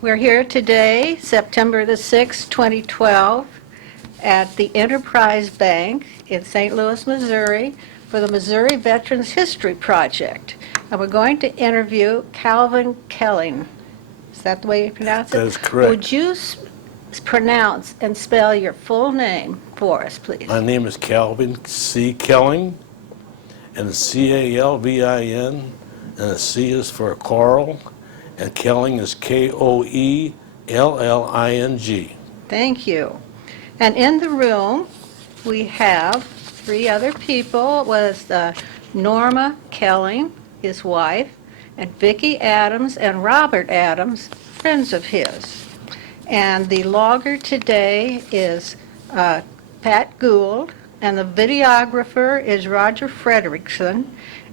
We're here today, September the 6th, 2012, at the Enterprise Bank in St. Louis, Missouri, for the Missouri Veterans History Project. And we're going to interview Calvin Koelling. Is that the way you pronounce it? That is correct. Would you pronounce and spell your full name for us, please? My name is Calvin C. Koelling, and it's C-A-L-V-I-N, and the C is for Carl, and Koelling is K-O-E-L-L-I-N-G. Thank you. And in the room, we have three other people. It was Norma Koelling, his wife, and Vicki Adams and Robert Adams, friends of his. And the logger today is Pat Gould, and the videographer is Roger Frederickson,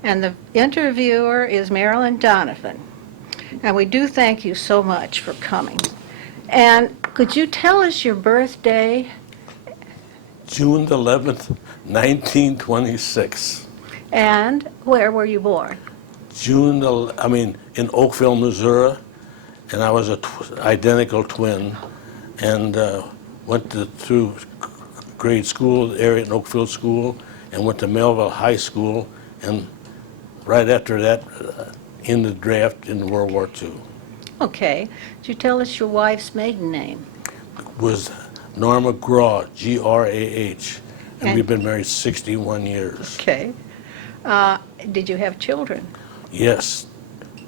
and the interviewer is Marilyn Donovan. And we do thank you so much for coming. And could you tell us your birthday? June 11th, 1926. And where were you born? In Oakville, Missouri, and I was an identical twin, and went through grade school area in Oakville School, and went to Melville High School, and right after that, in the draft in World War II. Okay. Could you tell us your wife's maiden name? Was Norma Graw, G-R-A-H, and And- we've been married 61 years. Okay. Did you have children? Yes,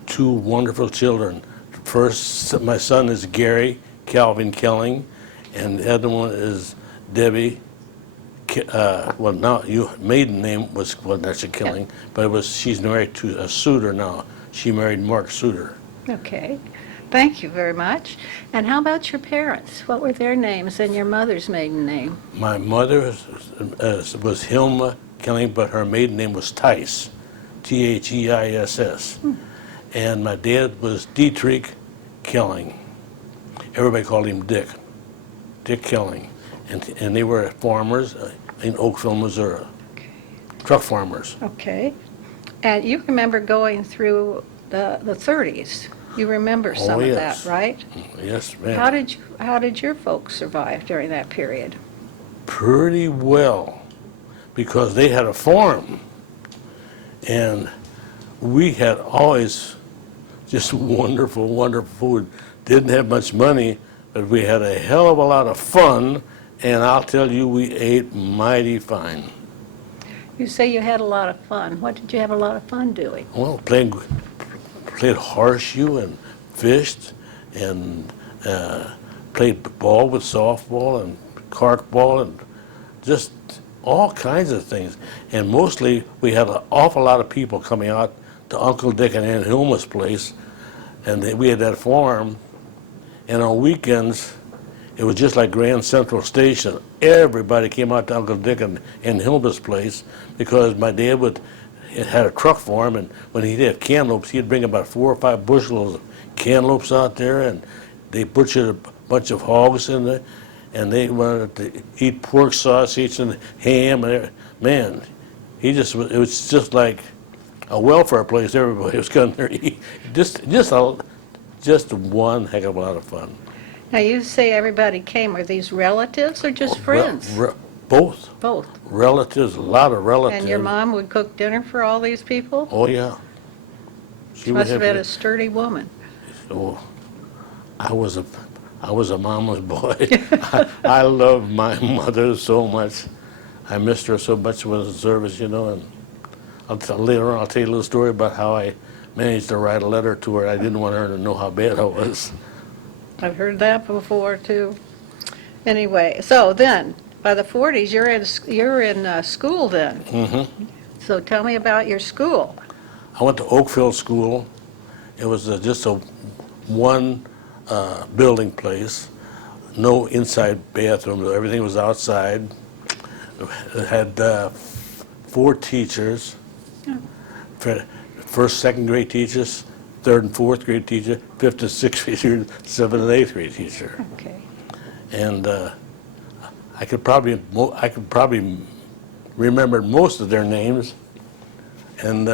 two wonderful children. First, my son is Gary Calvin Koelling, and the other one is Debbie. Maiden name was actually Koelling, but she's married to a suitor now. She married Mark Suter. Okay. Thank you very much. And how about your parents? What were their names and your mother's maiden name? My mother was Hilma Koelling, but her maiden name was Tice, T-H-E-I-S-S. And my dad was Dietrich Koelling. Everybody called him Dick Koelling. And they were farmers in Oakville, Missouri. Okay. Truck farmers. Okay. And you remember going through the 30s. You remember some of yes. that, right? Yes, ma'am. How did your folks survive during that period? Pretty well, because they had a farm, and we had always just wonderful, wonderful food. Didn't have much money, but we had a hell of a lot of fun, and I'll tell you, we ate mighty fine. You say you had a lot of fun. What did you have a lot of fun doing? Well, played horseshoe and fished, and played ball with softball and corkball and just all kinds of things. And mostly we had an awful lot of people coming out to Uncle Dick and Aunt Hilma's place, and we had that farm. And on weekends, it was just like Grand Central Station. Everybody came out to Uncle Dick and Hilma's place because my dad had a truck farm, and when he'd have cantaloupes, he'd bring about 4 or 5 bushels of cantaloupes out there, and they butchered a bunch of hogs in there, and they wanted to eat pork sausage and ham. And man, it was just like a welfare place. Everybody was coming there to eat. Just one heck of a lot of fun. Now, you say everybody came. Are these relatives or just friends? Both. Both. Relatives, a lot of relatives. And your mom would cook dinner for all these people? Oh, yeah. She must have been a sturdy woman. Oh, I was a mama's boy. I loved my mother so much. I missed her so much with the service, and later on I'll tell you a little story about how I managed to write a letter to her. I didn't want her to know how bad I was. I've heard that before, too. Anyway, so then, by the 40s, you're in school then. Mm-hmm. So tell me about your school. I went to Oakville School. It was just a one building place, no inside bathrooms. Everything was outside. It had 4 teachers, first, second grade teachers, third and fourth grade teacher, fifth and sixth grade teacher, seventh and eighth grade teacher. Okay. And I could probably remember most of their names. And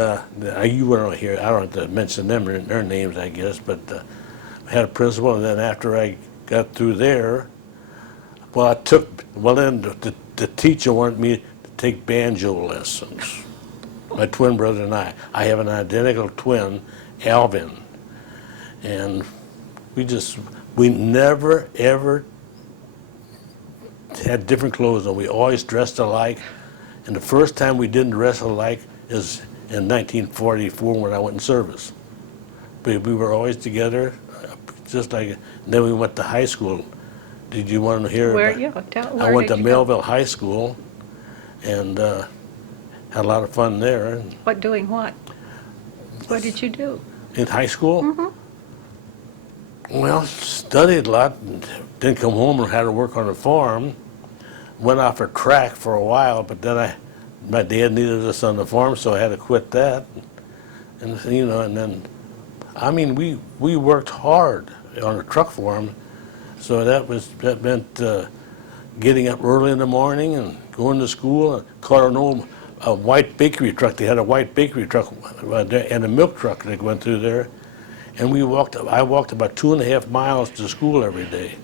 you weren't here. I don't have to mention them, their names, I guess. But had a principal, and then after I got through there, then the teacher wanted me to take banjo lessons. My twin brother and I. I have an identical twin, Alvin, and we never ever had different clothes on. We always dressed alike, and the first time we didn't dress alike is in 1944 when I went in service. We were always together, just like. And then we went to high school. Did you want to hear? Where, about- yeah, tell, I where went did to you go? Melville High School, and had a lot of fun there. What, doing what? What did you do? In high school, Mm-hmm. well, studied a lot, and then come home and had to work on the farm. Went out for track for a while, but then my dad needed us on the farm, so I had to quit that. And then, I mean, we worked hard on a truck farm, so that meant getting up early in the morning and going to school. And caught an old white bakery truck. They had a white bakery truck and a milk truck that went through there, and I walked about 2.5 miles to school every day.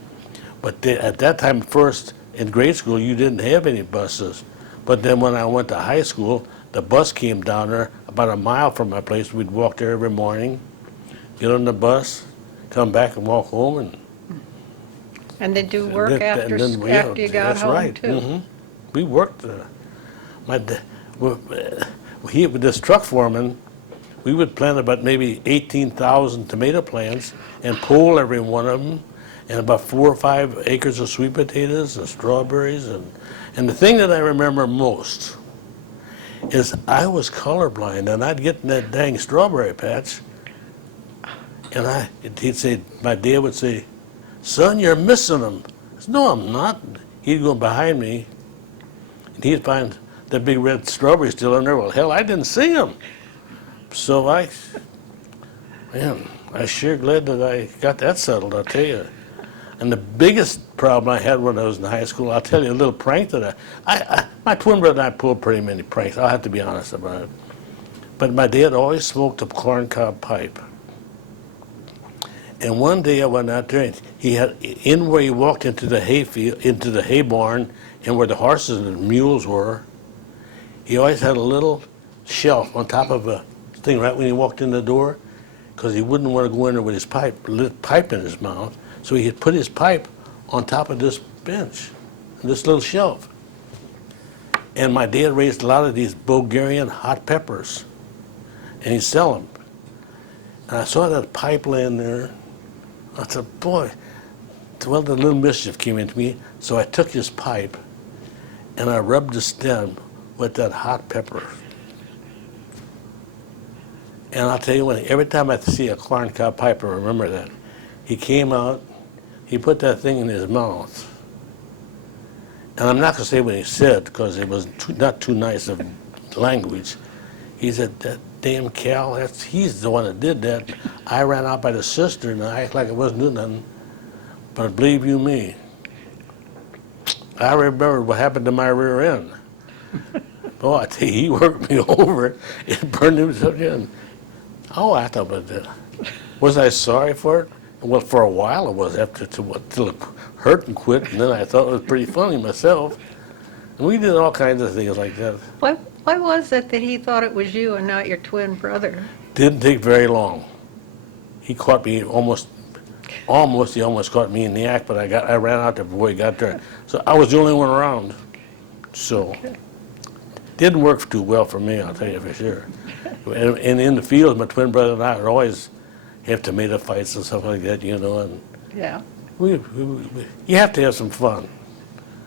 But at that time, first in grade school, you didn't have any buses. But then when I went to high school, the bus came down there about a mile from my place. We'd walk there every morning, get on the bus, come back and walk home, And then do work after you got that's home, right. too? Mhm. We worked. With this truck foreman, we would plant about maybe 18,000 tomato plants and pull every one of them, and about 4 or 5 acres of sweet potatoes and strawberries. And the thing that I remember most is I was colorblind, and I'd get in that dang strawberry patch, and my dad would say, "Son, you're missing them." I said, "No, I'm not." He'd go behind me, and he'd find the big red strawberry still in there. Well, hell, I didn't see them. So I'm sure glad that I got that settled, I'll tell you. And the biggest problem I had when I was in high school, I'll tell you a little prank that my twin brother and I pulled pretty many pranks. I'll have to be honest about it. But my dad always smoked a corncob pipe. And one day I went out there, and he had, in where he walked into the into the hay barn, and where the horses and mules were, he always had a little shelf on top of a thing right when he walked in the door, because he wouldn't want to go in there with his lit pipe in his mouth. So he had put his pipe on top of this bench, this little shelf. And my dad raised a lot of these Bulgarian hot peppers, and he'd sell them. And I saw that pipe laying there. I said, boy, well, the little mischief came into me. So I took his pipe, and I rubbed the stem with that hot pepper. And I'll tell you what, every time I see a corncob pipe, I remember that. He came out, he put that thing in his mouth. And I'm not going to say what he said, because it was not too nice of language. He said, "That damn Cal, he's the one that did that. I ran out by the cistern, and I act like I wasn't doing nothing. But believe you me, I remember what happened to my rear end. Oh, I tell you, he worked me over. It burned himself in. Oh, I thought about that. Was I sorry for it? Well, for a while I was, till it hurt and quit, and then I thought it was pretty funny myself. And we did all kinds of things like that. Why was it that he thought it was you and not your twin brother? Didn't take very long. He caught me he almost caught me in the act, but I ran out there before he got there. So I was the only one around. So didn't work too well for me, I'll tell you for sure. And in the fields, my twin brother and I would always have tomato fights and stuff like that, and Yeah. you have to have some fun.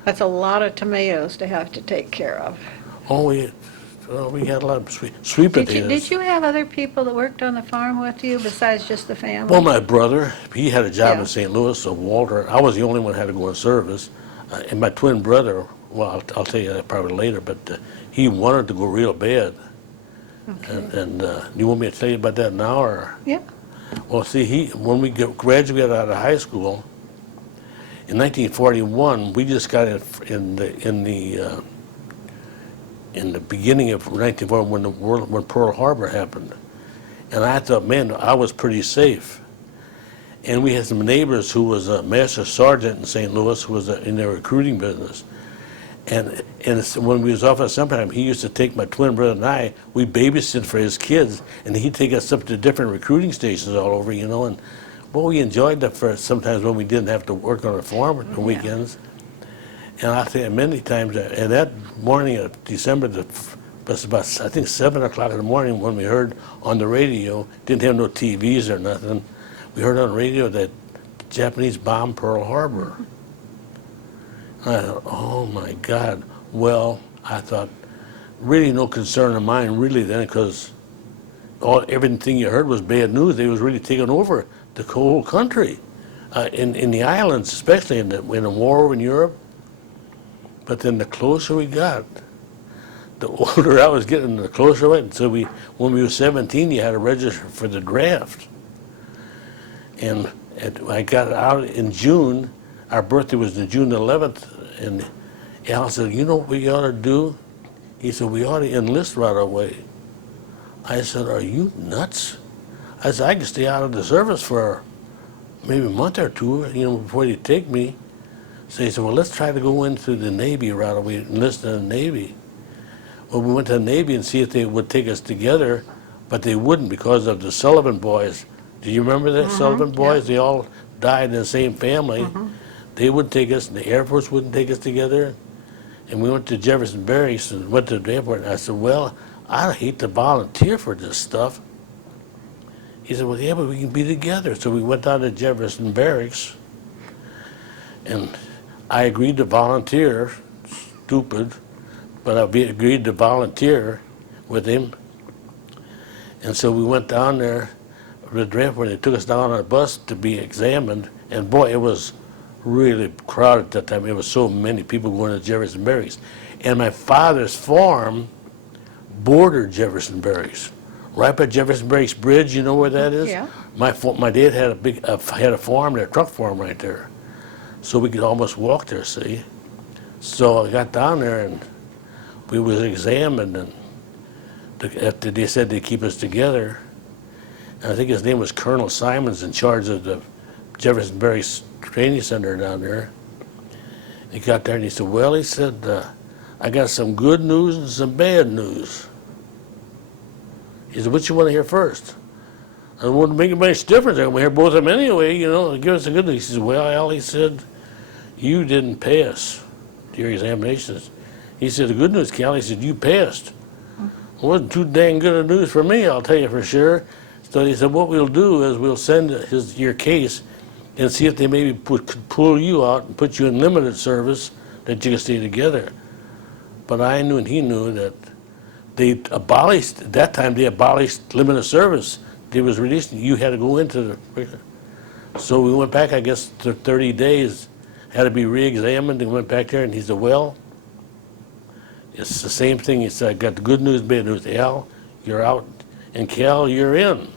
That's a lot of tomatoes to have to take care of. Oh, we had a lot of sweet potatoes. Did you have other people that worked on the farm with you besides just the family? Well, my brother, he had a job Yeah. in St. Louis, so Walter, I was the only one who had to go in service. And my twin brother, well, I'll tell you that probably later, but he wanted to go real bad. Okay. And you want me to tell you about that now, or? Yeah. Well, see, when we graduated out of high school, in 1941, we just got in the beginning of 1941 when Pearl Harbor happened, and I thought, man, I was pretty safe. And we had some neighbors who was a master sergeant in St. Louis who was in the recruiting business. And when we was off at summertime, he used to take my twin brother and I, we babysit for his kids, and he'd take us up to different recruiting stations all over, you know, and well, we enjoyed that for sometimes when we didn't have to work on a farm on the weekends. And I think many times, and that morning of December, it was about, I think, 7 o'clock in the morning when we heard on the radio, didn't have no TVs or nothing, we heard on the radio that the Japanese bombed Pearl Harbor. I thought, oh my God. Well, I thought, really no concern of mine really then, because everything you heard was bad news. They was really taking over the whole country, in the islands, especially in the war in Europe. But then the closer we got, the older I was getting, the closer I went. So when we were 17, you had to register for the draft. And I got out in June. Our birthday was the June 11th, and Al said, you know what we ought to do? He said, we ought to enlist right away. I said, are you nuts? I said, I can stay out of the service for maybe a month or two, you know, before they take me. So he said, well, let's try to go into the Navy right away, enlist in the Navy. Well, we went to the Navy and see if they would take us together, but they wouldn't because of the Sullivan boys. Do you remember that Sullivan boys? Yeah. They all died in the same family. They wouldn't take us, and the Air Force wouldn't take us together. And we went to Jefferson Barracks and went to the airport, and I said, well, I hate to volunteer for this stuff. He said, well, yeah, but we can be together. So we went down to Jefferson Barracks, and I agreed to volunteer, stupid, but I agreed to volunteer with him. And so we went down there to the draft when they took us down on a bus to be examined, and boy, it was really crowded at that time. There was so many people going to Jefferson Barracks. And my father's farm bordered Jefferson Barracks. Right by Jefferson Barracks Bridge, you know where that is? Yeah. My dad had had a farm there, a truck farm right there. So we could almost walk there, see? So I got down there and we was examined, and after they said they'd keep us together. And I think his name was Colonel Simons, in charge of the Jefferson Barracks Training Center down there. He got there and he said, well, he said, I got some good news and some bad news. He said, what you want to hear first? I wouldn't make much difference. I'm going to hear both of them anyway, you know, give us the good news. He said, well, Al, he said, you didn't pass your examinations. He said, the good news, Cal, he said, you passed. It wasn't too dang good of news for me, I'll tell you for sure. So he said, what we'll do is we'll send your case and see if they maybe could pull you out and put you in limited service that you can stay together. But I knew and he knew that they abolished, at that time they abolished limited service. They was released, you had to go into the, so we went back, I guess, to 30 days, had to be re-examined, and went back there, and he said, well, it's the same thing. He said, I got the good news, bad news. Al, you're out, and Cal, you're in.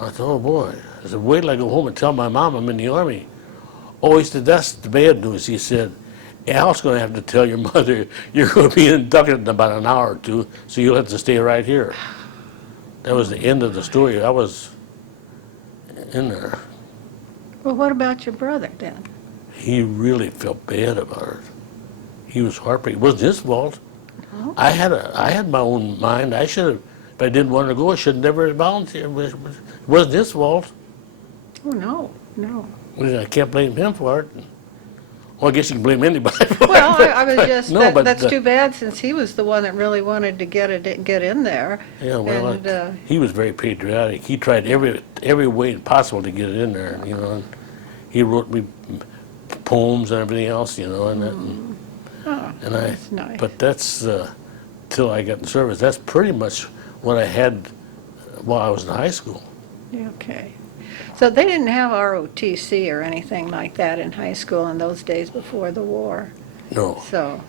I thought, oh boy. I said, wait till I go home and tell my mom I'm in the Army. Oh, he said, that's the bad news. He said, Al's going to have to tell your mother you're going to be inducted in about an hour or two, so you'll have to stay right here. That was the end of the story. I was in there. Well, what about your brother then? He really felt bad about it. He was heartbroken. It wasn't his fault. Oh. I had my own mind. I should have, if I didn't want to go, I should have never volunteered. It wasn't his fault. Oh, no, no. I can't blame him for it. Well, I guess you can blame anybody for it. Well, I was just, No, but that's too bad, since he was the one that really wanted to get in there. Yeah, well, And, he was very patriotic. He tried every way possible to get it in there, you know. And he wrote me poems and everything else, you know, and that. Oh, And that's nice. But that's till I got in service. That's pretty much what I had while I was in high school. Okay. So they didn't have ROTC or anything like that in high school in those days before the war. No, So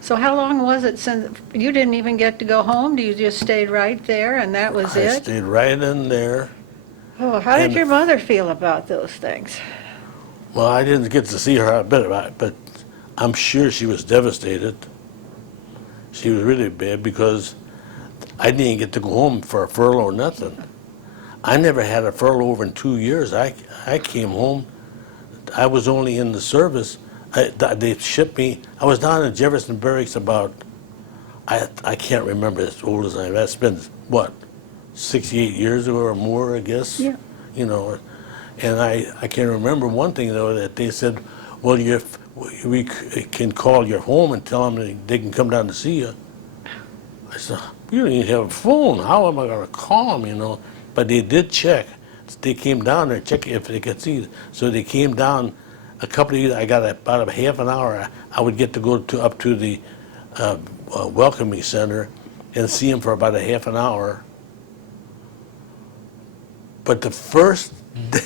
so how long was it since, you didn't even get to go home? You just stayed right there and that was I it? stayed right in there. Oh, how did and- your mother feel about those things? Well, I didn't get to see her a bit about it, but I'm sure she was devastated. She was really bad because I didn't get to go home for a furlough or nothing. I never had a furlough over in 2 years. I came home. I was only in the service. They shipped me. I was down in Jefferson Barracks about, I can't remember as old as I am. That's been, what, 68 years ago or more, I guess? Yeah. You know, and I can remember one thing, though, that they said, well, we can call your home and tell them they can come down to see you. I said, you don't even have a phone. How am I going to call them, you know? But they did check. They came down there and checked if they could see. So they came down a couple of years. I got about a half an hour. I would get to go up to the welcoming center and see them for about a half an hour. But the first day,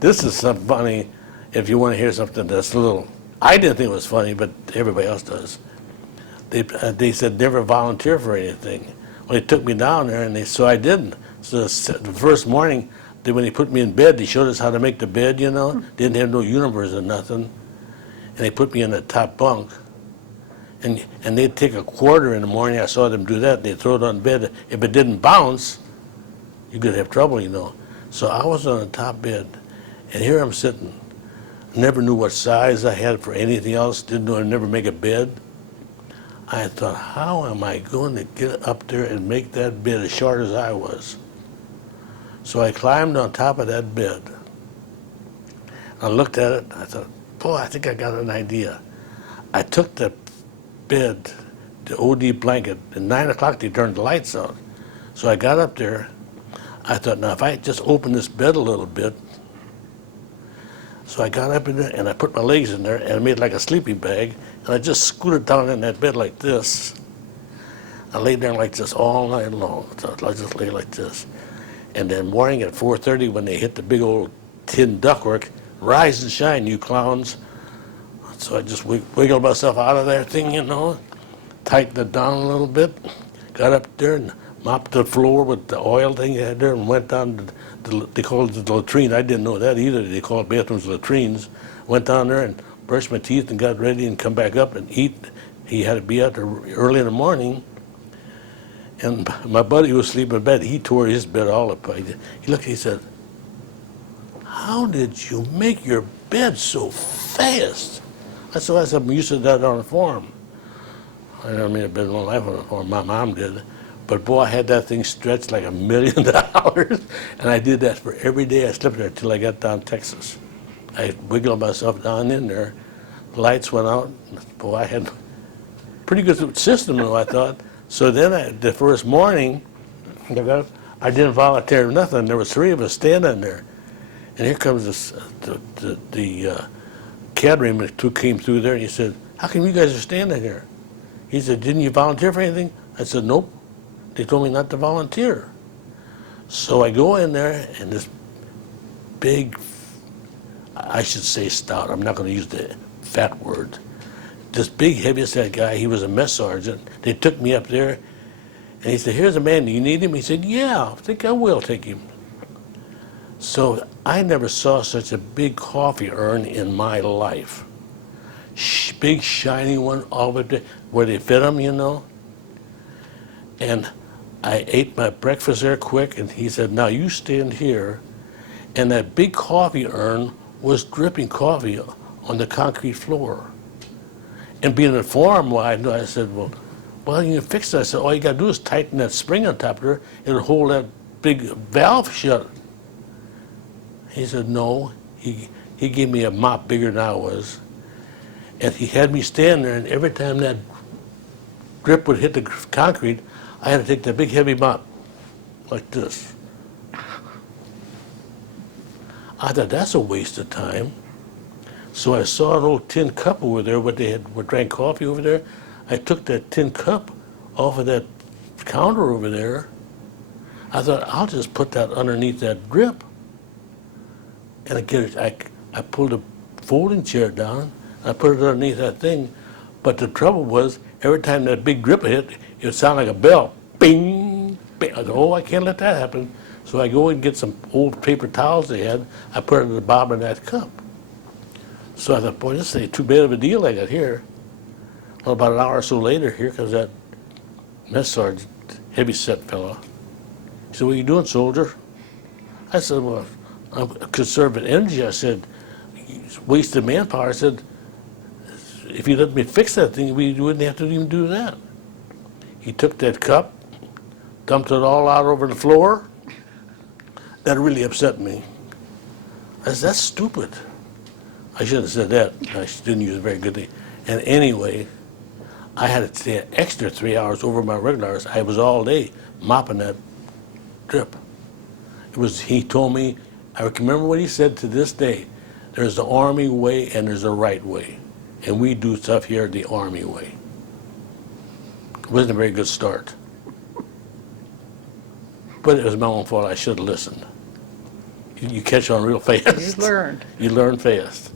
this is something funny if you want to hear something that's a little, I didn't think it was funny, but everybody else does. They said never volunteer for anything. Well, they took me down there, and so I didn't. So the first morning, when they put me in bed, they showed us how to make the bed, you know. Didn't have no universe or nothing. And they put me in the top bunk. And they'd take a quarter in the morning. I saw them do that. They'd throw it on the bed. If it didn't bounce, you could have trouble, you know. So I was on the top bed, and here I'm sitting. Never knew what size I had for anything else. Didn't know I'd never make a bed. I thought, how am I going to get up there and make that bed as short as I was? So I climbed on top of that bed. I looked at it. I thought, boy, I think I got an idea. I took the bed, the OD blanket, at 9 o'clock they turned the lights out. So I got up there. I thought, now if I just open this bed a little bit. So I got up in there and I put my legs in there and I made like a sleeping bag, and I just scooted down in that bed like this. I laid there like this all night long. So I just lay like this. And then morning at 4:30 when they hit the big old tin ductwork, rise and shine, you clowns. So I just wiggled myself out of that thing, you know, tightened it down a little bit, got up there and mopped the floor with the oil thing they had there and went down to they called it the latrine. I didn't know that either. They called bathrooms latrines. Went down there and brushed my teeth and got ready and come back up and eat. He had to be out there early in the morning. And my buddy who was sleeping in bed, he tore his bed all apart. He looked, he said, how did you make your bed so fast? I said, I'm used to that on a farm. I never made a bed in my life on a farm. My mom did. But boy, I had that thing stretched like $1 million. And I did that for every day I slept there until I got down to Texas. I wiggled myself down in there. The lights went out. Boy, I had a pretty good system, though, I thought. So then the first morning, I didn't volunteer or nothing. There was 3 of us standing there. And here comes the cattleman who came through there, and he said, how come you guys are standing here? He said, didn't you volunteer for anything? I said, nope. They told me not to volunteer. So I go in there, and this big, I should say stout, I'm not going to use the fat word. This big, heavy-set guy, he was a mess sergeant. They took me up there, and he said, here's a man, do you need him? He said, yeah, I think I will take him. So I never saw such a big coffee urn in my life. Big, shiny one, all over there, where they fit them, you know. And I ate my breakfast there quick, and he said, now you stand here. And that big coffee urn was dripping coffee on the concrete floor. And being informed, I said, well, you can fix that. I said, all you got to do is tighten that spring on top of there. It'll hold that big valve shut. He said, no. He gave me a mop bigger than I was. And he had me stand there, and every time that drip would hit the concrete, I had to take that big heavy mop like this. I thought, that's a waste of time. So I saw an old tin cup over there, where they drank coffee over there. I took that tin cup off of that counter over there. I thought, I'll just put that underneath that drip. And I pulled a folding chair down, I put it underneath that thing. But the trouble was, every time that big drip hit, it would sound like a bell. Bing, bing. I go, oh, I can't let that happen. So I go and get some old paper towels they had. I put it in the bottom of that cup. So I thought, boy, this ain't too bad of a deal I got here. Well, about an hour or so later, here comes that mess sergeant, heavy-set fellow. He said, what are you doing, soldier? I said, well, I'm conserving energy. I said, it's wasted manpower. I said, if you let me fix that thing, we wouldn't have to even do that. He took that cup, dumped it all out over the floor. That really upset me. I said, that's stupid. I shouldn't have said that. I didn't use a very good thing. And anyway, I had to stay an extra 3 hours over my regular hours. I was all day mopping that drip. He told me, I can remember what he said to this day, there's the Army way and there's the right way. And we do stuff here the Army way. It wasn't a very good start. But it was my own fault. I should have listened. You catch on real fast. You learned. You learn fast.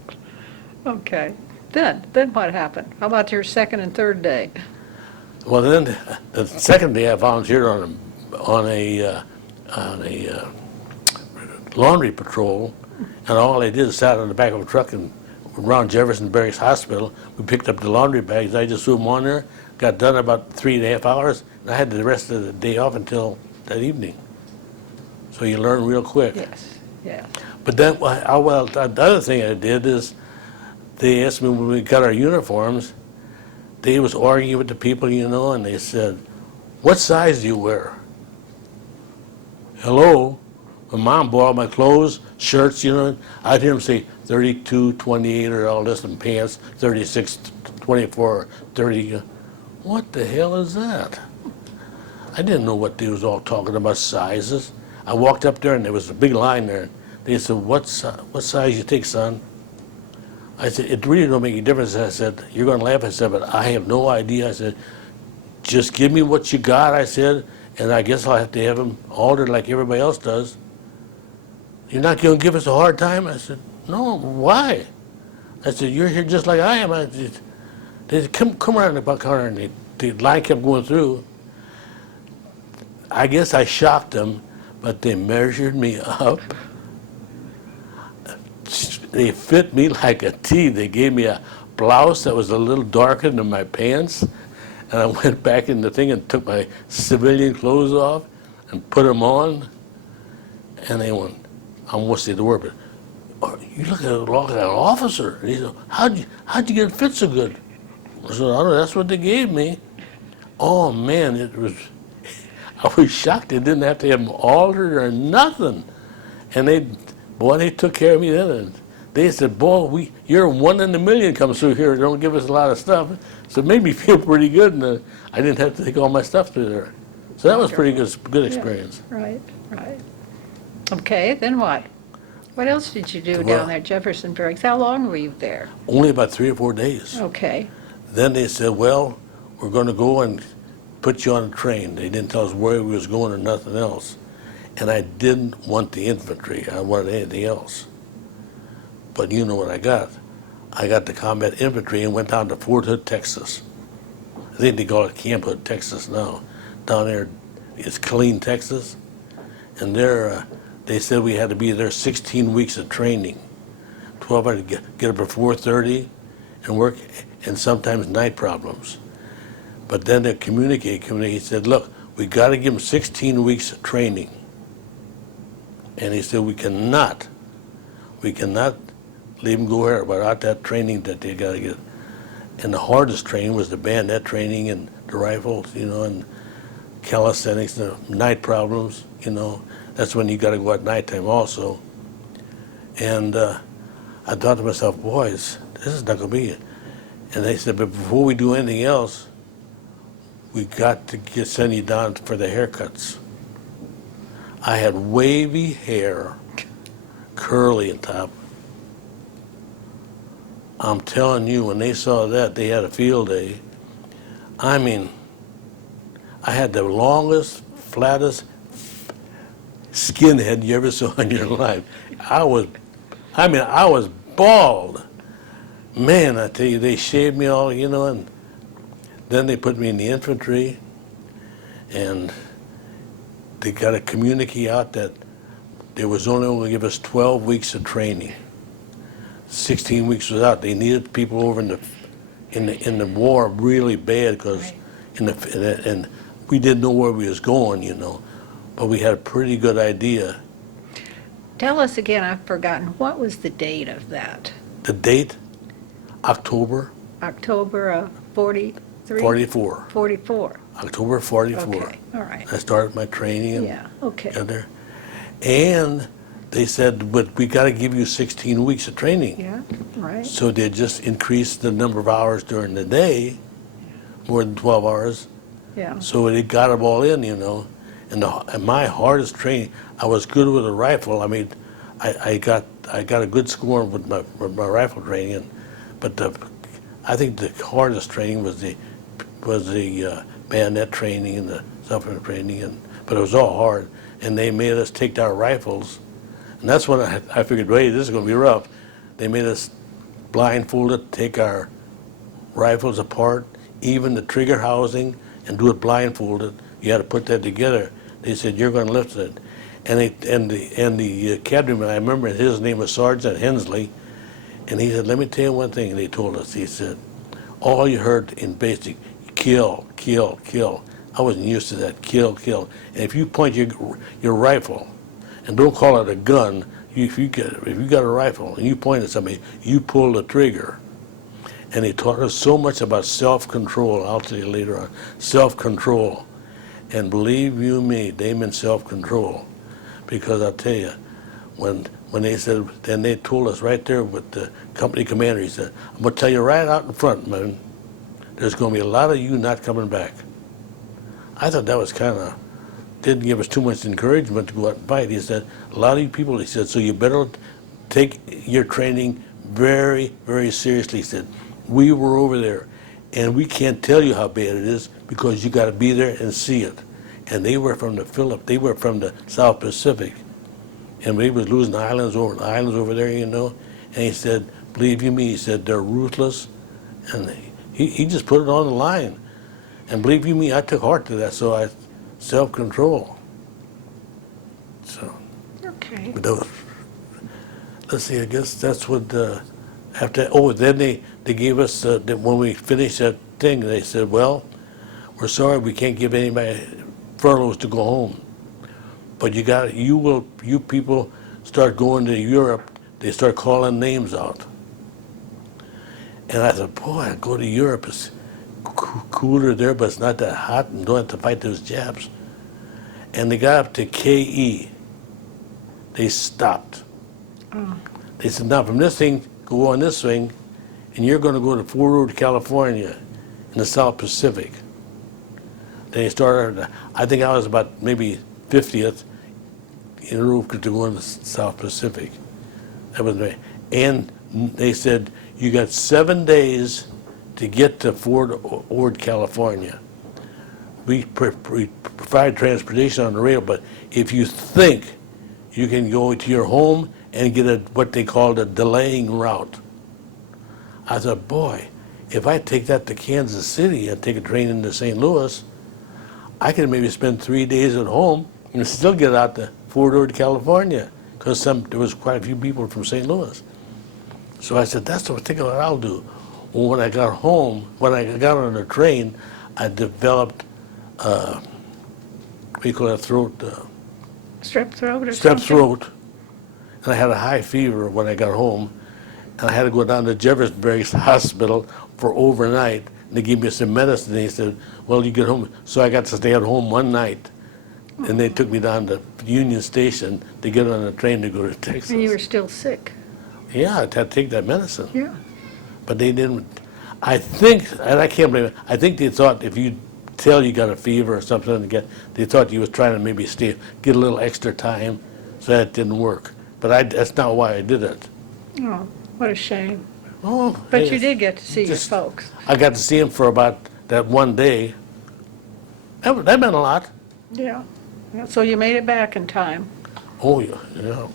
Okay. Then what happened? How about your second and third day? Well, then the second day I volunteered on a laundry patrol, and all I did is sat on the back of a truck and around Jefferson Barracks Hospital. We picked up the laundry bags. I just threw them on there. Got done in about 3.5 hours, and I had the rest of the day off until that evening. So you learn real quick. Yes, yeah. But then, the other thing I did is they asked me when we got our uniforms, they was arguing with the people, and they said, what size do you wear? Hello? My mom bought all my clothes, shirts, I'd hear them say 32, 28, or all this, and pants, 36, 24, 30. What the hell is that? I didn't know what they was all talking about sizes. I walked up there and there was a big line there. They said, what size you take, son? I said, it really don't make any difference. I said, you're going to laugh. I said, but I have no idea. I said, just give me what you got, I said, and I guess I'll have to have them altered like everybody else does. You're not going to give us a hard time? I said, no, why? I said, you're here just like I am. They said, come around the buck corner, and the line kept going through. I guess I shocked them, but they measured me up. They fit me like a T. They gave me a blouse that was a little darker than my pants, and I went back in the thing and took my civilian clothes off and put them on, and they went, I won't say the word, but oh, you look like an officer. And he said, how'd you get it fit so good? I said, I don't know, that's what they gave me. Oh man, I was shocked they didn't have to have them altered or nothing. And they took care of me then. And they said, boy, you're one in a million comes through here. Don't give us a lot of stuff. So it made me feel pretty good, and I didn't have to take all my stuff through there. So that was pretty good experience. Yeah, right. Okay, then what? What else did you do Well, down there at Jefferson Barracks? How long were you there? Only about 3 or 4 days. Okay. Then they said, well, we're going to go and put you on a train. They didn't tell us where we was going or nothing else. And I didn't want the infantry. I wanted anything else. But you know what I got? I got the combat infantry and went down to Fort Hood, Texas. I think they call it Camp Hood, Texas now. Down there, it's Koelling, Texas. And there, they said we had to be there 16 weeks of training. 12 hours to get up at 4:30 and work, and sometimes night problems. But then the community said, look, we got to give them 16 weeks of training. And he said, we cannot leave them go here without that training that they got to get. And the hardest training was the bayonet training and the rifles, and calisthenics, the night problems, That's when you got to go at nighttime also. And I thought to myself, boys, this is not going to be it. And they said, but before we do anything else, we got to send you down for the haircuts. I had wavy hair, curly on top. I'm telling you, when they saw that, they had a field day. I mean, I had the longest, flattest skinhead you ever saw in your life. I was bald. Man, I tell you, they shaved me all, and then they put me in the infantry, and they got a communique out that they was only going to give us 12 weeks of training. 16 weeks was out. They needed people over in the war really bad because and we didn't know where we was going, but we had a pretty good idea. Tell us again, I've forgotten, what was the date of that? The date, October October of 43? 44. 44. October 44. Okay, all right. I started my training and Yeah, okay. got there. And they said, but we got to give you 16 weeks of training. Yeah, right. So they just increased the number of hours during the day, more than 12 hours. Yeah, So it got them all in, you know. And my hardest training, I was good with a rifle. I mean, I got a good score with my rifle training, but I think the hardest training was the bayonet training and the self-defense training, but it was all hard. And they made us take our rifles, and that's when I figured, wait, this is going to be rough. They made us blindfolded, take our rifles apart, even the trigger housing, and do it blindfolded. You had to put that together. They said, you're going to lift it. And the academy, I remember his name was Sergeant Hensley, and he said, let me tell you one thing they told us. He said, all you heard in basic, kill, kill, kill. I wasn't used to that, kill, kill. And if you point your rifle, and don't call it a gun, if you got a rifle and you point at somebody, you pull the trigger. And they taught us so much about self-control. I'll tell you later on, self-control. And believe you me, they meant self-control. Because I'll tell you, when they said, then they told us right there with the company commander, he said, I'm going to tell you right out in front, man, there's going to be a lot of you not coming back. I thought that was kind of, didn't give us too much encouragement to go out and fight. He said, a lot of you people, he said, so you better take your training very, very seriously. He said, we were over there, and we can't tell you how bad it is because you got to be there and see it. And they were from they were from the South Pacific, and we was losing islands over there, you know. And he said, believe you me, he said, they're ruthless, and he just put it on the line. And believe you me, I took heart to that, so I self-control. So, okay. but that was, let's see, I guess that's what, after, then they gave us, when we finished that thing, they said, well, we're sorry, we can't give anybody furloughs to go home. But you people start going to Europe, they start calling names out. And I thought, boy, I go to Europe, it's cooler there, but it's not that hot, and don't have to fight those Japs. And they got up to KE. They stopped. Oh. They said, now from this thing, go on this thing, and you're going to go to Fort Worth, California, in the South Pacific. They started, I think I was about maybe 50th in a row to go in the South Pacific. That was me. And they said, you got 7 days to get to Fort Worth, California. We provide transportation on the rail, but if you think you can go to your home and get what they called a delaying route. I thought, boy, if I take that to Kansas City and take a train into St. Louis, I could maybe spend 3 days at home and still get out to Fort Worth, California, because there was quite a few people from St. Louis. So I said, that's what I'll do. Well, when I got home, when I got on the train, I developed, what do you call that, throat? Strep throat or Strep something? throat. And I had a high fever when I got home. And I had to go down to Jeffersonburg Hospital for overnight. And they gave me some medicine. They said, well, you get home. So I got to stay at home one night. And they took me down to Union Station to get on a train to go to Texas. And you were still sick. Yeah, I had to take that medicine. Yeah. But they didn't, I think, and I can't believe it, I think they thought if you tell you got a fever or something, they thought you was trying to maybe get a little extra time, so that didn't work. But that's not why I did it. Oh, what a shame. Oh, But hey, you did get to see your just- folks. I got to see him for about that one day. That meant a lot. Yeah. Yeah, so you made it back in time. Oh, yeah, yeah.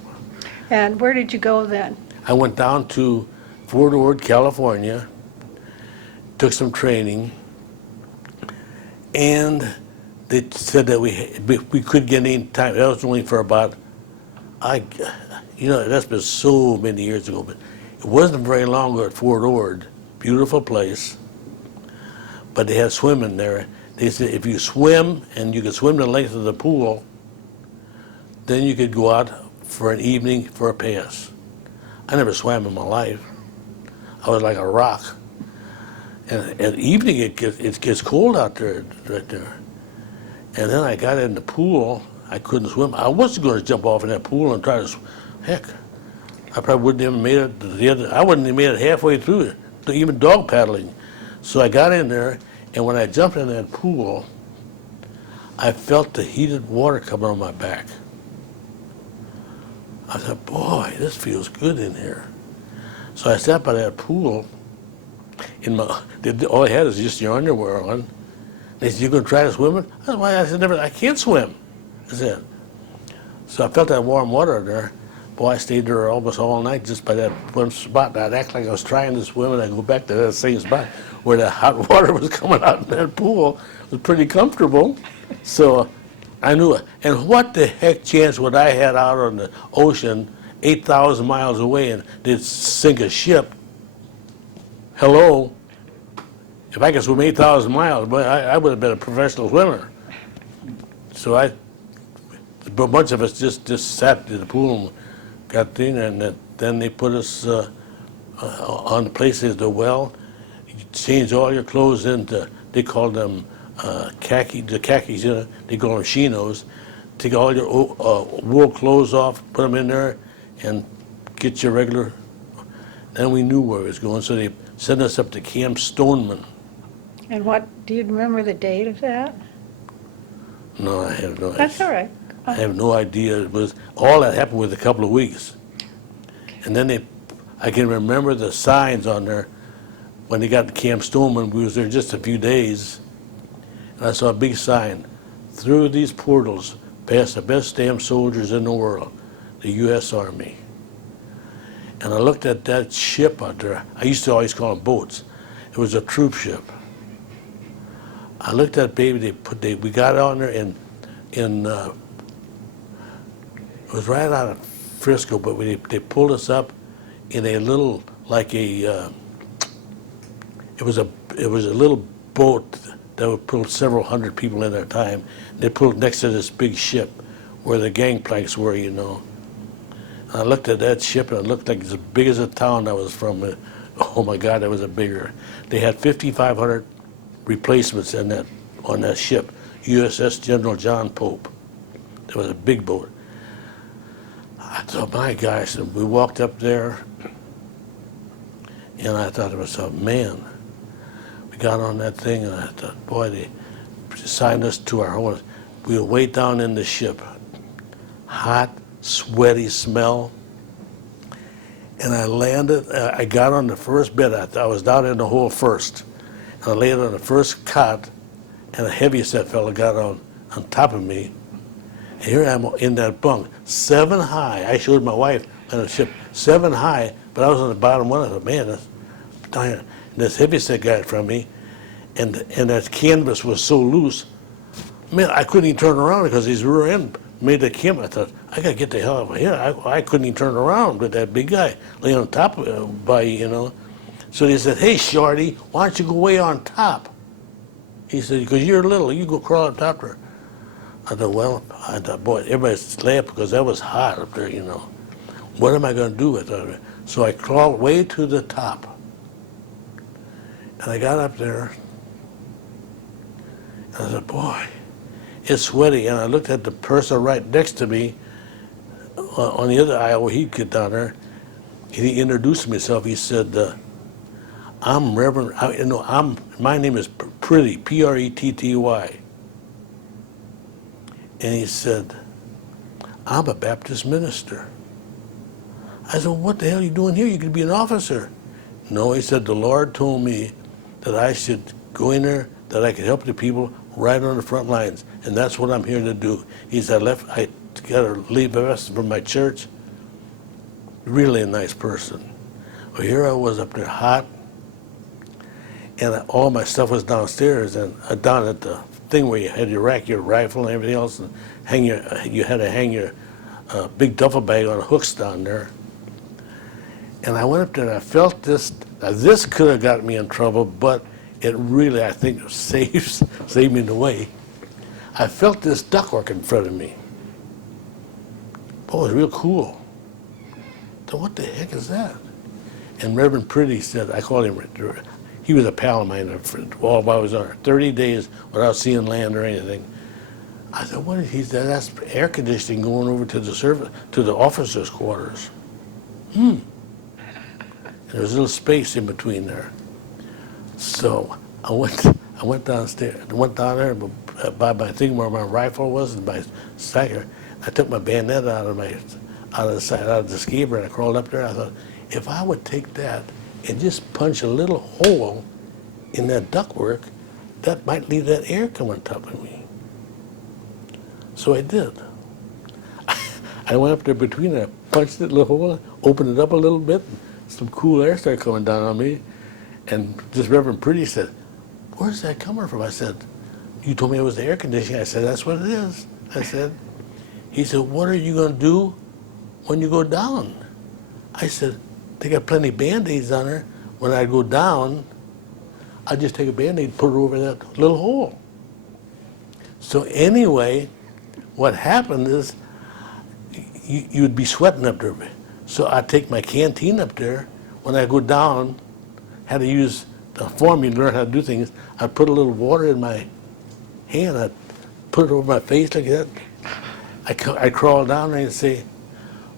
And where did you go then? I went down to Fort Worth, California, took some training, and they said that we could get any time. That was only for about, that's been so many years ago, but it wasn't very long ago at Fort Worth. Beautiful place, but they had swimming there. They said if you swim, and you can swim the length of the pool, then you could go out for an evening for a pass. I never swam in my life. I was like a rock. And at evening it gets cold out there, right there. And then I got in the pool. I couldn't swim. I wasn't going to jump off in that pool and try to heck, I probably wouldn't have made it to the end. I wouldn't have made it halfway through it, to even dog paddling. So I got in there, and when I jumped in that pool, I felt the heated water coming on my back. I thought, boy, this feels good in here. So I sat by that pool. All I had is just your underwear on. They said, "You gonna try to swim it?" I said, "Never. I can't swim." I said. So I felt that warm water in there. Boy, I stayed there almost all night just by that one spot. I'd act like I was trying to swim, and I'd go back to that same spot where the hot water was coming out in that pool. It was pretty comfortable. So I knew it. And what the heck chance would I had out on the ocean 8,000 miles away and they'd sink a ship? Hello? If I could swim 8,000 miles, boy, I would have been a professional swimmer. So a bunch of us just sat in the pool and got in, and then they put us on the places, the well. You change all your clothes into, they call them khakis, you know, they call them chinos. Take all your wool clothes off, put them in there, and get your regular. Then we knew where it was going, so they sent us up to Camp Stoneman. And do you remember the date of that? No, I have no idea. That's all right. I have no idea. It was all that happened within a couple of weeks. And then I can remember the signs on there when they got to Camp Stoneman. We was there just a few days, and I saw a big sign: "Through these portals pass the best damn soldiers in the world, the U.S. Army." And I looked at that ship out there. I used to always call them boats. It was a troop ship. I looked at baby. We got on there in it was right out of Frisco, but they pulled us up in a little, like it was a little boat that would pull several hundred people in at a time. They pulled next to this big ship where the gangplanks were, you know. And I looked at that ship, and it looked like as big as the town I was from. Oh my God, that was a bigger. They had 5,500 replacements on that ship, USS General John Pope. It was a big boat. I thought, my gosh, and we walked up there, and I thought to myself, man, we got on that thing, and I thought, boy, they assigned us to our horse. We were way down in the ship, hot, sweaty smell, and I landed. I got on the first bed. I was down in the hole first, and I laid on the first cot, and a heavyset fellow got on top of me. And here I am in that bunk, 7 high. I showed my wife on the ship, 7 high, but I was on the bottom one. I thought, man, that's dying. And this heavyset got from me, and that canvas was so loose, man, I couldn't even turn around because his rear end made the canvas. I thought, I got to get the hell out of here. I couldn't even turn around with that big guy laying on top by, you know. So they said, "Hey, Shorty, why don't you go way on top?" He said, "Because you're little, you go crawl on top there." I thought, boy, everybody's laughing because that was hot up there, you know. What am I going to do with it? So I crawled way to the top. And I got up there, and I said, boy, it's sweaty. And I looked at the person right next to me on the other aisle where he'd get down there, and he introduced himself. He said, "I'm Reverend, my name is Pretty, Pretty. And he said, "I'm a Baptist minister." I said, "Well, what the hell are you doing here? You could be an officer." "No," he said, "the Lord told me that I should go in there, that I could help the people right on the front lines, and that's what I'm here to do." He said, I got to leave the rest from my church. Really a nice person. Well, here I was up there hot, and all my stuff was downstairs, and down at the thing where you had your rack, your rifle, and everything else, and you had to hang your big duffel bag on hooks down there. And I went up there and I felt this. Now this could have got me in trouble, but it really, I think, saved me in the way. I felt this ductwork in front of me. Boy, it was real cool. So what the heck is that? And Reverend Pretty said, I called him, he was a pal of mine while I was there, 30 days without seeing land or anything. I said, what is he said? That's air conditioning going over to the officers' quarters. And there was a little space in between there. So I went downstairs, went down there by my thing where my rifle was and my stagger. I took my bayonet out of the skeever and I crawled up there. I thought, if I would take that and just punch a little hole in that ductwork, that might leave that air coming on top of me. So I did. I went up there between it, I punched that little hole, opened it up a little bit, and some cool air started coming down on me. And this Reverend Pretty said, where's that coming from? I said, you told me it was the air conditioning. I said, that's what it is. I said, he said, what are you going to do when you go down? I said, they got plenty of Band-Aids on there. When I go down, I just take a Band-Aid, put it over that little hole. So anyway, what happened is you'd be sweating up there. So I take my canteen up there. When I go down, had to use the formula to learn how to do things. I put a little water in my hand. I put it over my face like that. I crawl down there and say,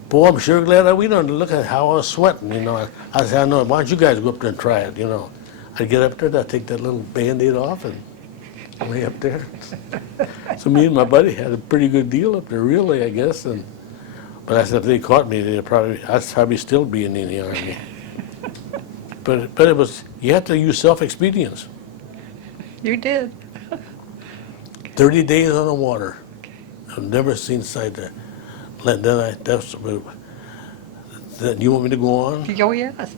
boy, I'm sure glad that we don't look at how I was sweating, you know. I said, I know, why don't you guys go up there and try it, you know. I'd get up there, I'd take that little Band-Aid off and way up there. So me and my buddy had a pretty good deal up there, really, I guess. But I said, if they caught me, I'd probably still be in the Army. But it was, you had to use self-expedience. You did. 30 days on the water. I've never seen sight there. Then you want me to go on? Oh, yes.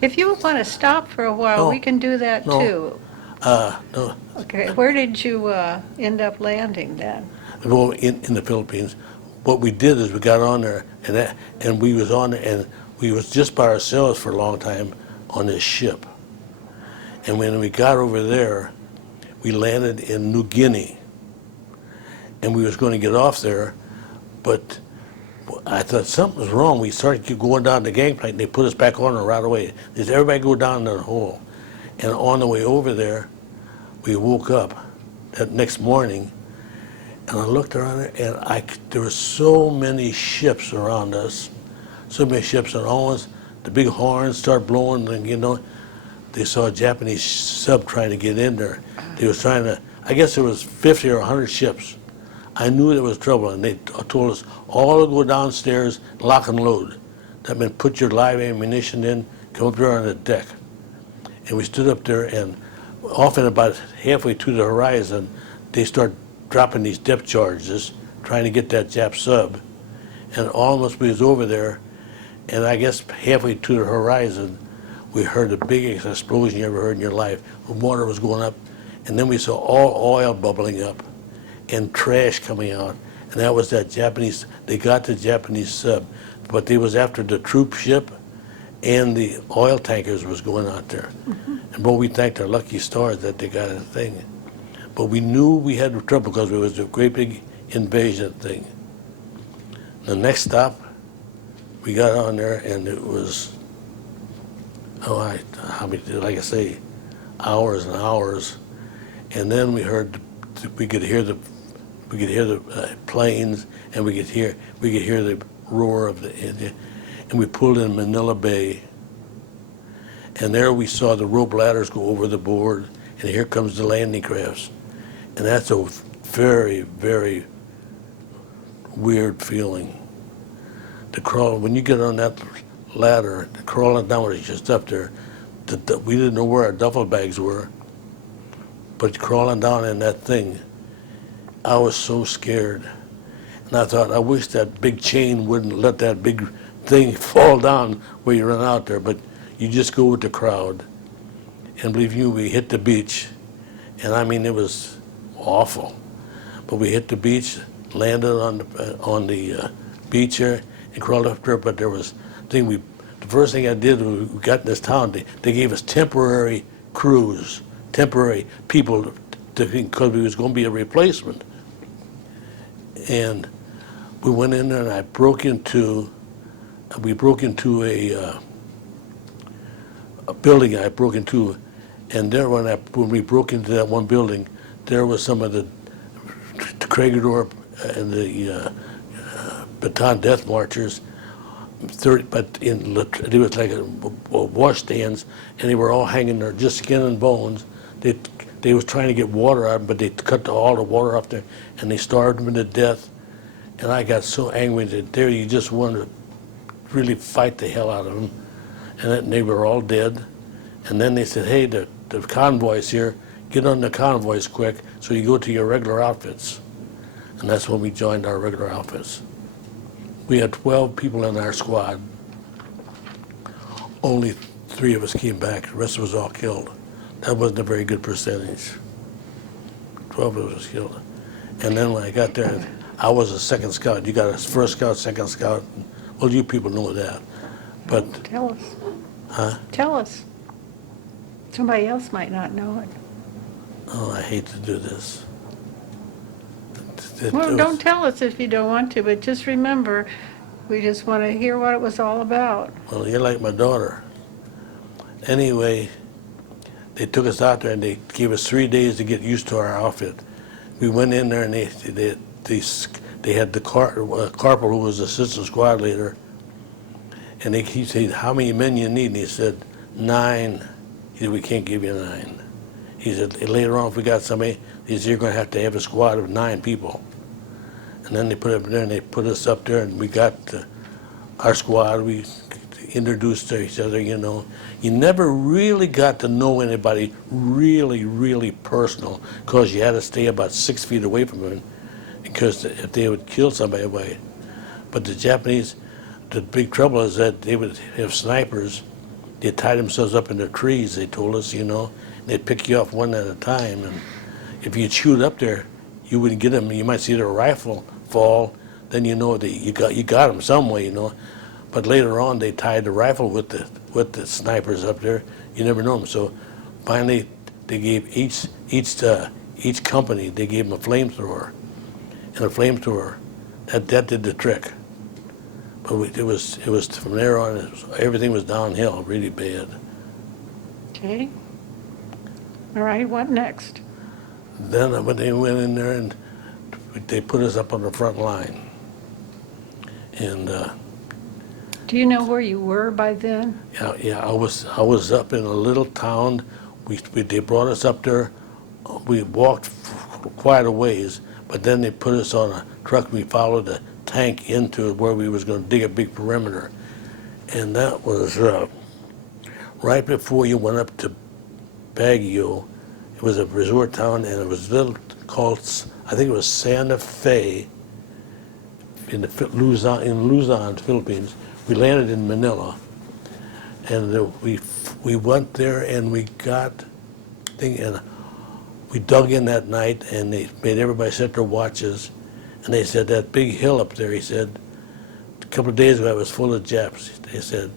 If you want to stop for a while, No. we can do that No. too. No, Okay, where did you end up landing then? well, in the Philippines. What we did is we got on there, and we was on there, and we was just by ourselves for a long time on this ship. And when we got over there, we landed in New Guinea, and we was going to get off there, but I thought something was wrong. We started going down the gangplank, and they put us back on there right away. They said, everybody go down the hole. And on the way over there, we woke up that next morning, and I looked around there, and there were so many ships around us, so many ships, and almost the big horns start blowing, and you know, they saw a Japanese sub trying to get in there. They was trying to, I guess there was 50 or 100 ships. I knew there was trouble, and they told us all to go downstairs, lock and load. That meant put your live ammunition in, come up there on the deck. And we stood up there, and often about halfway to the horizon, they start dropping these depth charges, trying to get that Jap sub. And almost we was over there, and I guess halfway to the horizon, we heard the biggest explosion you ever heard in your life. The water was going up, and then we saw all oil bubbling up and trash coming out. And that was that Japanese, they got the Japanese sub, but they was after the troop ship and the oil tankers was going out there. And boy, we thanked our lucky stars that they got a thing. But we knew we had trouble because it was a great big invasion thing. The next stop, we got on there, and it was, like I say, hours and hours. And then we could hear the planes, and we could hear the roar of the, and we pulled in Manila Bay. And there we saw the rope ladders go over the board, and here comes the landing crafts. And that's a very, very weird feeling. To crawl, when you get on that ladder, crawling down, it's just up there. We didn't know where our duffel bags were, but crawling down in that thing, I was so scared. And I thought, I wish that big chain wouldn't let that big thing fall down where you run out there, but you just go with the crowd. And believe you, we hit the beach, and I mean, it was awful. But we hit the beach, landed on the beach here, and crawled up there, but there was the first thing I did when we got in this town, they gave us temporary crews, temporary people, because we was going to be a replacement. And we went in there and we broke into a building I broke into, and there when we broke into that one building, there was some of the Kragador and the Baton Death Marchers, 30, but it was like a washstands, and they were all hanging there, just skin and bones. They was trying to get water out, but they cut all the water off there, and they starved them to death. And I got so angry that there you just wanted to really fight the hell out of them. And then they were all dead. And then they said, hey, the convoy's here. Get on the convoys quick so you go to your regular outfits. And that's when we joined our regular outfits. We had 12 people in our squad. Only 3 of us came back. The rest of us all killed. That wasn't a very good percentage. 12 of us killed. And then when I got there, I was a second scout. You got a first scout, second scout. Well, you people know that. But Tell us. Huh? Tell us. Somebody else might not know it. Oh, I hate to do this. Well, don't tell us if you don't want to, but just remember, we just want to hear what it was all about. Well, you're like my daughter. Anyway, they took us out there and they gave us 3 days to get used to our outfit. We went in there and they had the corporal who was the assistant squad leader, and he said, how many men you need? And he said, 9. He said, we can't give you 9. He said, later on if we got somebody, he said, you're going to have a squad of 9 people. And then they put up there and they put us up there and we got our squad. We introduced to each other, you know. You never really got to know anybody really, really personal because you had to stay about 6 feet away from them because if they would kill somebody away. But the Japanese, the big trouble is that they would have snipers. They tie themselves up in the trees, they told us, you know. They'd pick you off one at a time. And if you'd shoot up there, you wouldn't get them. You might see their rifle fall, then you know that you got them some way, you know. But later on, they tied the rifle with the snipers up there. You never know them. So finally, they gave each company they gave them a flamethrower, and a flamethrower that did the trick. But it was from there on, everything was downhill, really bad. Okay. All right, what next? Then when they went in there and they put us up on the front line, and. Do you know where you were by then? Yeah, I was up in a little town. They brought us up there. We walked quite a ways, but then they put us on a truck. We followed a tank into where we was going to dig a big perimeter, and that was right before you went up to Baguio. It was a resort town, and it was a little called, I think it was Santa Fe, in Luzon, Philippines. We landed in Manila, and we went there and we dug in that night, and they made everybody set their watches, and they said that big hill up there, he said, a couple of days ago it was full of Japs. They said,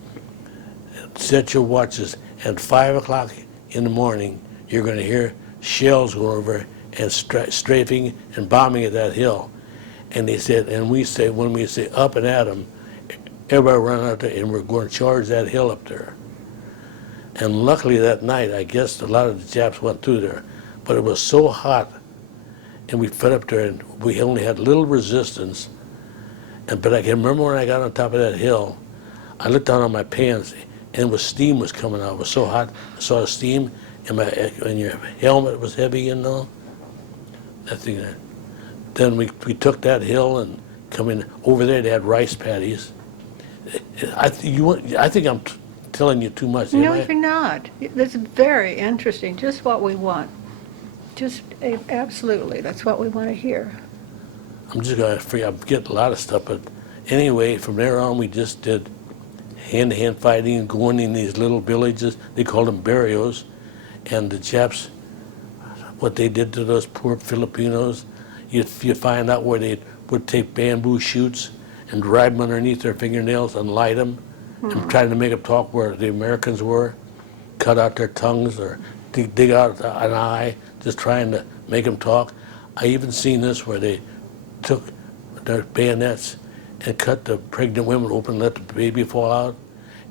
set your watches, at 5 o'clock in the morning you're going to hear shells going over and strafing and bombing at that hill. And they said, and when we say up and at them, everybody run out there and we're going to charge that hill up there. And luckily that night, I guess a lot of the Japs went through there, but it was so hot, and we fed up there and we only had little resistance. But I can remember when I got on top of that hill, I looked down on my pants and steam was coming out. It was so hot, I saw the steam, and your helmet was heavy, you know. That thing there. Then we took that hill and coming over there, they had rice paddies. I think I'm telling you too much. No, you're not. That's very interesting, just what we want. Just absolutely, that's what we want to hear. I'm just going to forget, I'm getting a lot of stuff, but anyway, from there on we just did hand-to-hand fighting, going in these little villages, they called them barrios, and the Japs, what they did to those poor Filipinos, you find out where they would take bamboo shoots and drive them underneath their fingernails and light them, and trying to make them talk where the Americans were, cut out their tongues or dig out an eye, just trying to make them talk. I even seen this where they took their bayonets and cut the pregnant women open, let the baby fall out,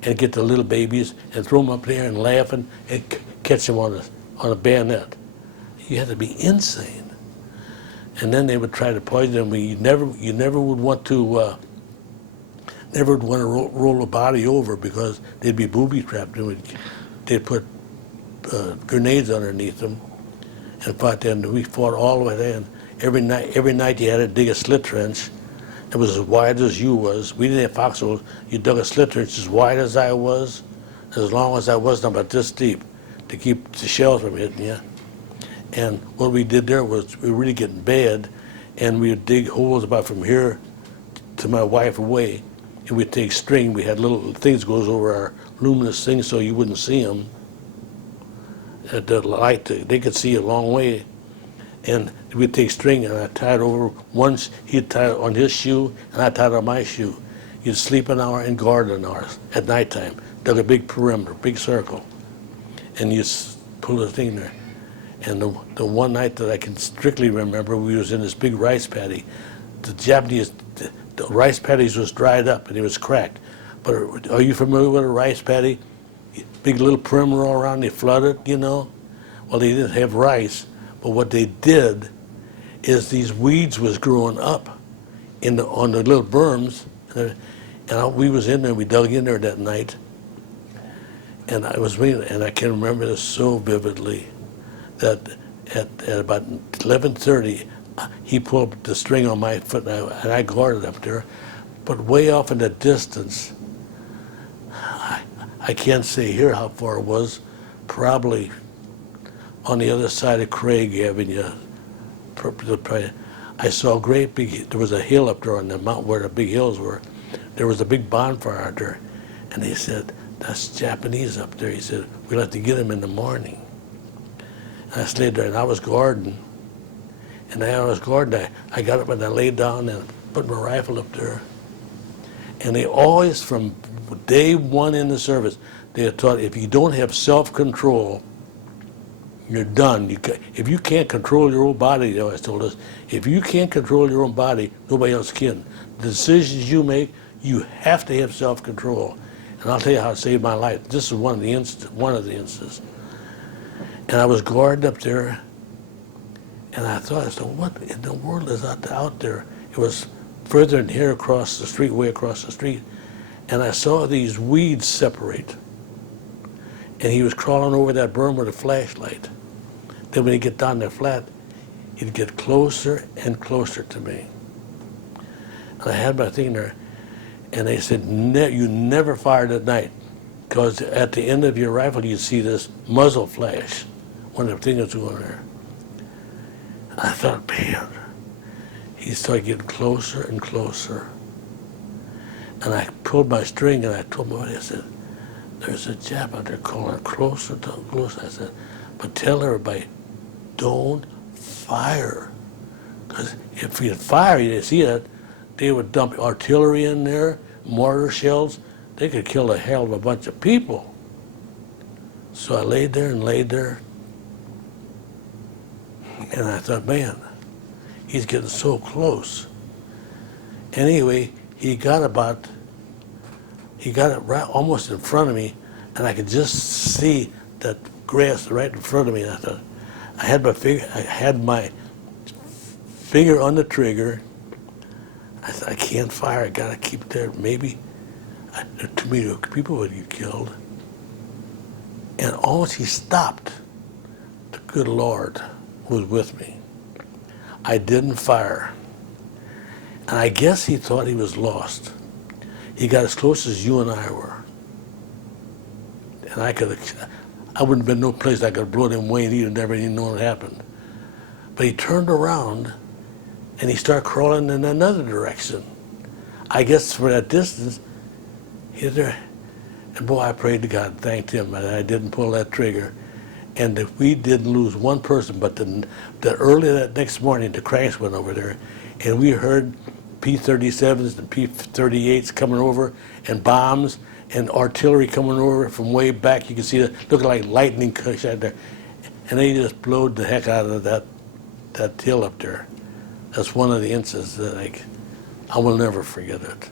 and get the little babies and throw them up there and laughing and catch them on a bayonet. You had to be insane. And then they would try to poison them. You never would want to roll a body over because they'd be booby trapped. They'd put grenades underneath them and fought them. We fought all the way there. And every night you had to dig a slit trench. It was as wide as you was. We didn't have foxholes. You dug a slit trench as wide as I was, as long as I was, about this deep, to keep the shells from hitting you. And what we did there was we were really getting bad, and we would dig holes about from here to my wife away, and we'd take string. We had little things goes over our luminous things so you wouldn't see them. At the light, they could see a long way. And we'd take string, and I tied over once. He'd tie it on his shoe, and I tied it on my shoe. You'd sleep an hour and guard an hour at nighttime. Dug a big perimeter, big circle, and you pull the thing there. And the one night that I can strictly remember, we was in this big rice paddy. The Japanese, the rice paddies was dried up and it was cracked. But are you familiar with a rice paddy? Big little perimeter all around, they flooded, you know? Well, they didn't have rice. But what they did is these weeds was growing up on the little berms, and we was in there. We dug in there that night, and I can remember this so vividly that at about 11:30, he pulled the string on my foot, and I guarded up there. But way off in the distance, I can't say here how far it was, probably on the other side of Craig Avenue. I saw a great big, there was a hill up there on the mountain where the big hills were. There was a big bonfire out there. And he said, that's Japanese up there. He said, we'll have to get them in the morning. And I stayed there and I was guarding. And I got up and I laid down and put my rifle up there. And they always, from day one in the service, they had taught if you don't have self-control, you're done. If you can't control your own body, they always told us, if you can't control your own body, nobody else can. The decisions you make, you have to have self-control. And I'll tell you how it saved my life. This is one of the instances. And I was guarding up there, and I said, what in the world is out there? It was further than here across the street, way across the street. And I saw these weeds separate. And he was crawling over that berm with a flashlight. Then when he'd get down there flat, he'd get closer and closer to me. And I had my thing there, and they said, you never fired at night, because at the end of your rifle, you'd see this muzzle flash when the thing was going there. And I thought, man, he started getting closer and closer. And I pulled my string, and I told my buddy, I said, there's a Jap out there calling closer to closer. I said, but tell everybody, don't fire. Because if you fire, you didn't see that, they would dump artillery in there, mortar shells. They could kill a hell of a bunch of people. So I laid there, and I thought, man, he's getting so close. Anyway, he got it right almost in front of me, and I could just see that grass right in front of me. And I thought, I had my finger on the trigger. I thought, I can't fire. I gotta keep there. Maybe too many people would get killed. And almost he stopped. The good Lord was with me. I didn't fire, and I guess he thought he was lost. He got as close as you and I were. And I wouldn't have been no place I could have blown him away, and he'd never even known it happened. But he turned around, and he started crawling in another direction. I guess for that distance, he's there. And boy, I prayed to God, thanked him that I didn't pull that trigger. And that we didn't lose one person, but early that next morning, the cranks went over there, and we heard P-37s and P-38s coming over, and bombs, and artillery coming over from way back. You can see it looking like lightning out there. And they just blowed the heck out of that hill up there. That's one of the instances that I will never forget it.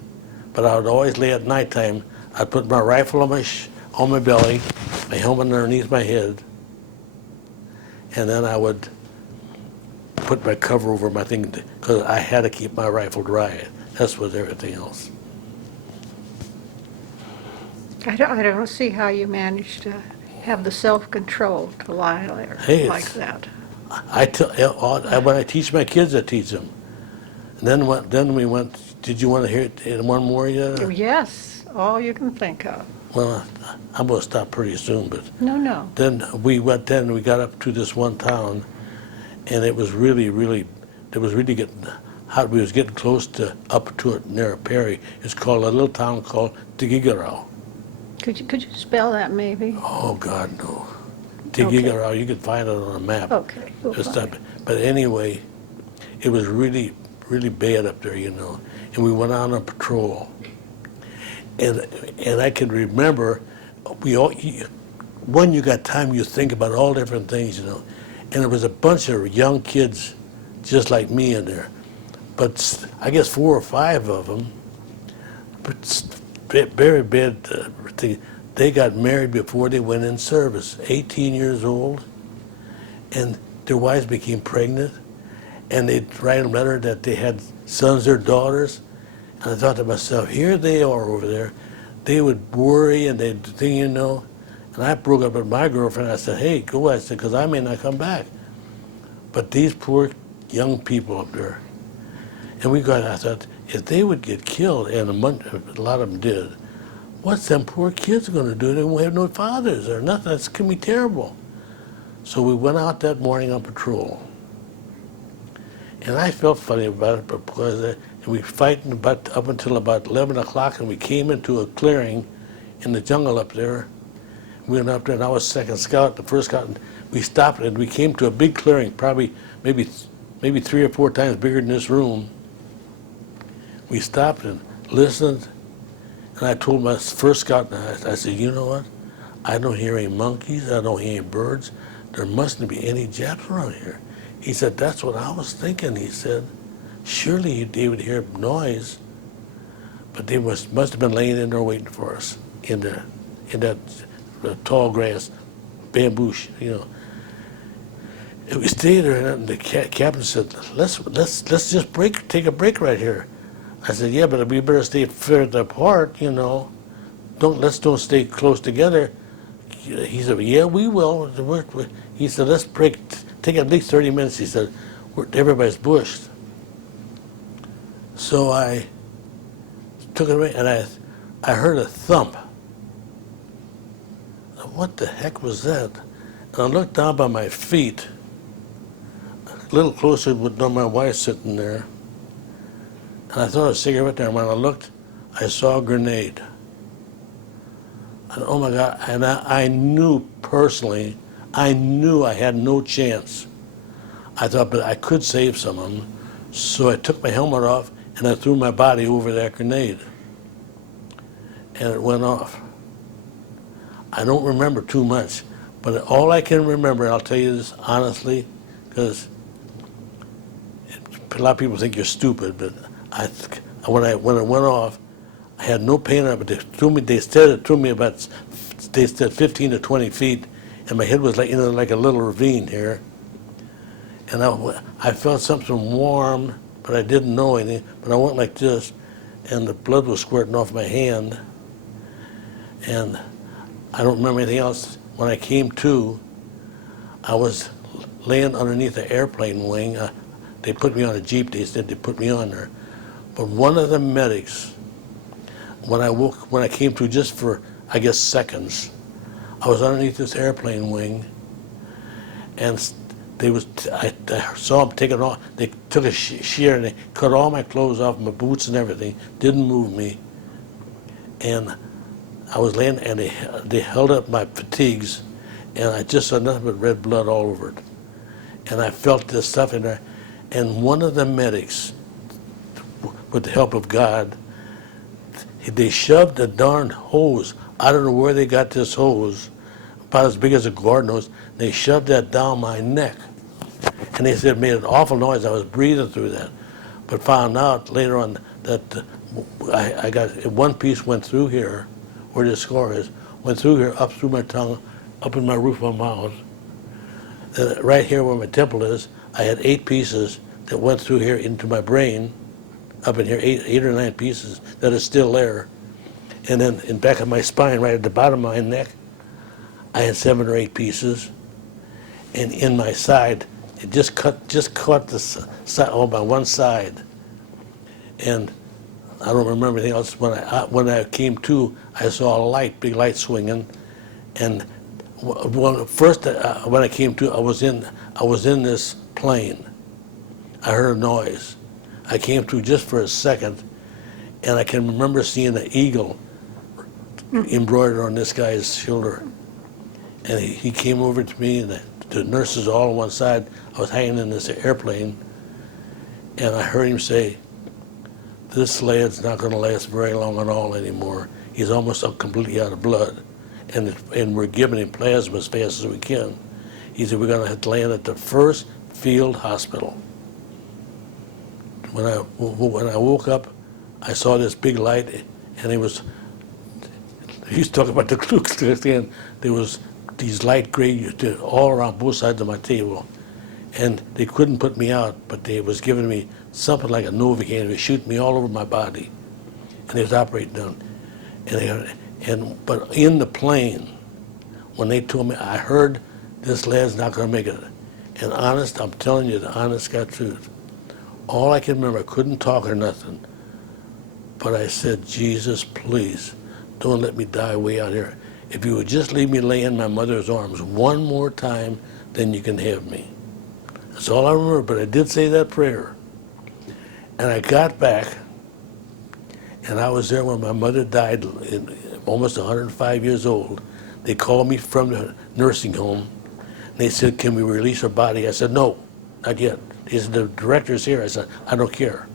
But I would always lay at nighttime. I'd put my rifle on my belly, my helmet underneath my head, and then I would put my cover over my thing because I had to keep my rifle dry. That's with everything else. I don't see how you managed to have the self-control to lie there Hey, like that. When I teach my kids, I teach them. And then we went. Did you want to hear it in one more yet? Yes, all you can think of. Well, I'm going to stop pretty soon, but No. then we got up to this one town, and it was really getting hot. We was getting close up to it near Perry. It's called a little town called Tigigaraw. Could you spell that maybe? Oh God, no. Tigigaraw, you can find it on a map. Okay. We'll Just find up. But anyway, it was really bad up there, and we went on a patrol. And I can remember, when you got time, you think about all different things, And there was a bunch of young kids just like me in there. But I guess 4 or 5 of them, very bad thing. They got married before they went in service, 18 years old, and their wives became pregnant, and they'd write a letter that they had sons or daughters. And I thought to myself, here they are over there. They would worry and they'd think, And I broke up with my girlfriend. I said, hey, go. I said, because I may not come back. But these poor young people up there. And I thought, if they would get killed, and a lot of them did, what's them poor kids going to do? They won't have no fathers or nothing. That's going to be terrible. So we went out that morning on patrol. And I felt funny about it because we fighting up until about 11 o'clock, and we came into a clearing in the jungle up there. We went up there, and I was second scout, the first scout, and we stopped, and we came to a big clearing, probably maybe 3 or 4 times bigger than this room. We stopped and listened, and I told my first scout, I said, you know what? I don't hear any monkeys, I don't hear any birds. There mustn't be any Japs around here. He said, that's what I was thinking. He said, surely they would hear noise, but they must have been laying in there waiting for us in that tall grass, bamboo, And we stayed there, and the captain said, let's just take a break right here. I said, yeah, but we better stay further apart, Let's don't stay close together. He said, yeah, we will. He said, let's break, take at least 30 minutes. He said, everybody's bushed. So I took it away, and I heard a thump. What the heck was that? And I looked down by my feet, a little closer with my wife sitting there, and I thought a cigarette there, and when I looked, I saw a grenade. And oh my God, and I knew personally, I knew I had no chance. I thought, but I could save some of them. So I took my helmet off, and I threw my body over that grenade. And it went off. I don't remember too much, but all I can remember, I'll tell you this honestly, because a lot of people think you're stupid, but when it went off, I had no pain on it, but they threw me about, they said 15 to 20 feet, and my head was like a little ravine here. And I felt something warm, but I didn't know anything, but I went like this, and the blood was squirting off my hand, and I don't remember anything else. When I came to, I was laying underneath the airplane wing. They put me on a Jeep, they said they put me on there. But one of the medics, when I came to just for, I guess, seconds, I was underneath this airplane wing, and I saw them take it off. They took a shear and they cut all my clothes off, my boots and everything, didn't move me. And I was laying, and they held up my fatigues, and I just saw nothing but red blood all over it. And I felt this stuff in there. And one of the medics, with the help of God, they shoved a darn hose. I don't know where they got this hose, about as big as a garden hose. They shoved that down my neck. And they said it made an awful noise. I was breathing through that. But found out later on that I got, one piece went through here, where the scar is, went through here, up through my tongue, up in my roof of my mouth. Then right here where my temple is, I had 8 pieces that went through here into my brain, up in here, eight or 9 pieces that are still there. And then in back of my spine, right at the bottom of my neck, I had 7 or 8 pieces. And in my side, it just caught the side on my one side. And I don't remember anything else. When I came to, I saw a light, big light swinging. And first, when I came to, I was in this plane. I heard a noise. I came to just for a second, and I can remember seeing an eagle embroidered on this guy's shoulder. And he came over to me, and the nurses all on one side. I was hanging in this airplane, and I heard him say, "This lad's not going to last very long at all anymore. He's almost completely out of blood, and we're giving him plasma as fast as we can." He said, "We're going to have to land at the first field hospital." When I woke up, I saw this big light, and he was talking about the Ku Klux Klan. There was these light gray all around both sides of my table, and they couldn't put me out, but they was giving me something like a Novocaine. They was shooting me all over my body, and they was operating on. But in the plane, when they told me, I heard this lad's not going to make it. And honest, I'm telling you the honest God truth. All I can remember, I couldn't talk or nothing, but I said, "Jesus, please, don't let me die way out here. If you would just leave me lay in my mother's arms one more time, then you can have me." That's all I remember, but I did say that prayer. And I got back, and I was there when my mother died, almost 105 years old. They called me from the nursing home. And they said, "Can we release her body?" I said, "No, not yet." He said, "The director's here." I said, "I don't care."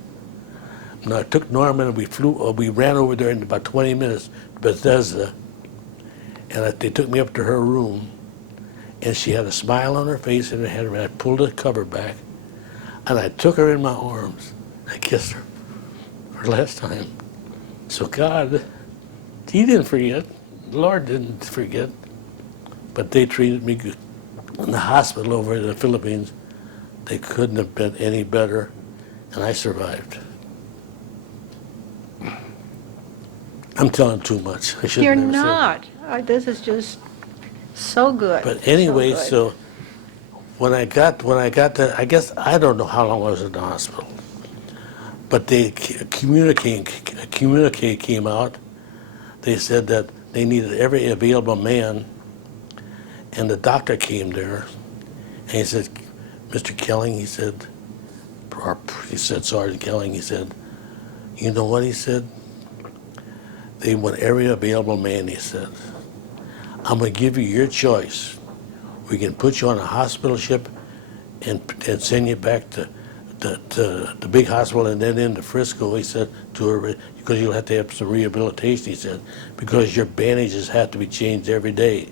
And I took Norman, and we ran over there in about 20 minutes to Bethesda. And they took me up to her room, and she had a smile on her face and her head, and I pulled the cover back, and I took her in my arms. I kissed her for the last time. So God, He didn't forget. The Lord didn't forget. But they treated me good. In the hospital over in the Philippines, they couldn't have been any better, and I survived. I'm telling too much. I should You're never say that. not. This is just so good. But anyway, good. so when I got to, I guess I don't know how long I was in the hospital, but a communique came out. They said that they needed every available man, and the doctor came there, and he said, "Mr. Koelling," he said, Sergeant Koelling, he said, "You know what?" he said, "They want every available man," he said. "I'm going to give you your choice. We can put you on a hospital ship and send you back to the big hospital and then into Frisco," he said, because you'll have to have some rehabilitation, he said, "because your bandages have to be changed every day."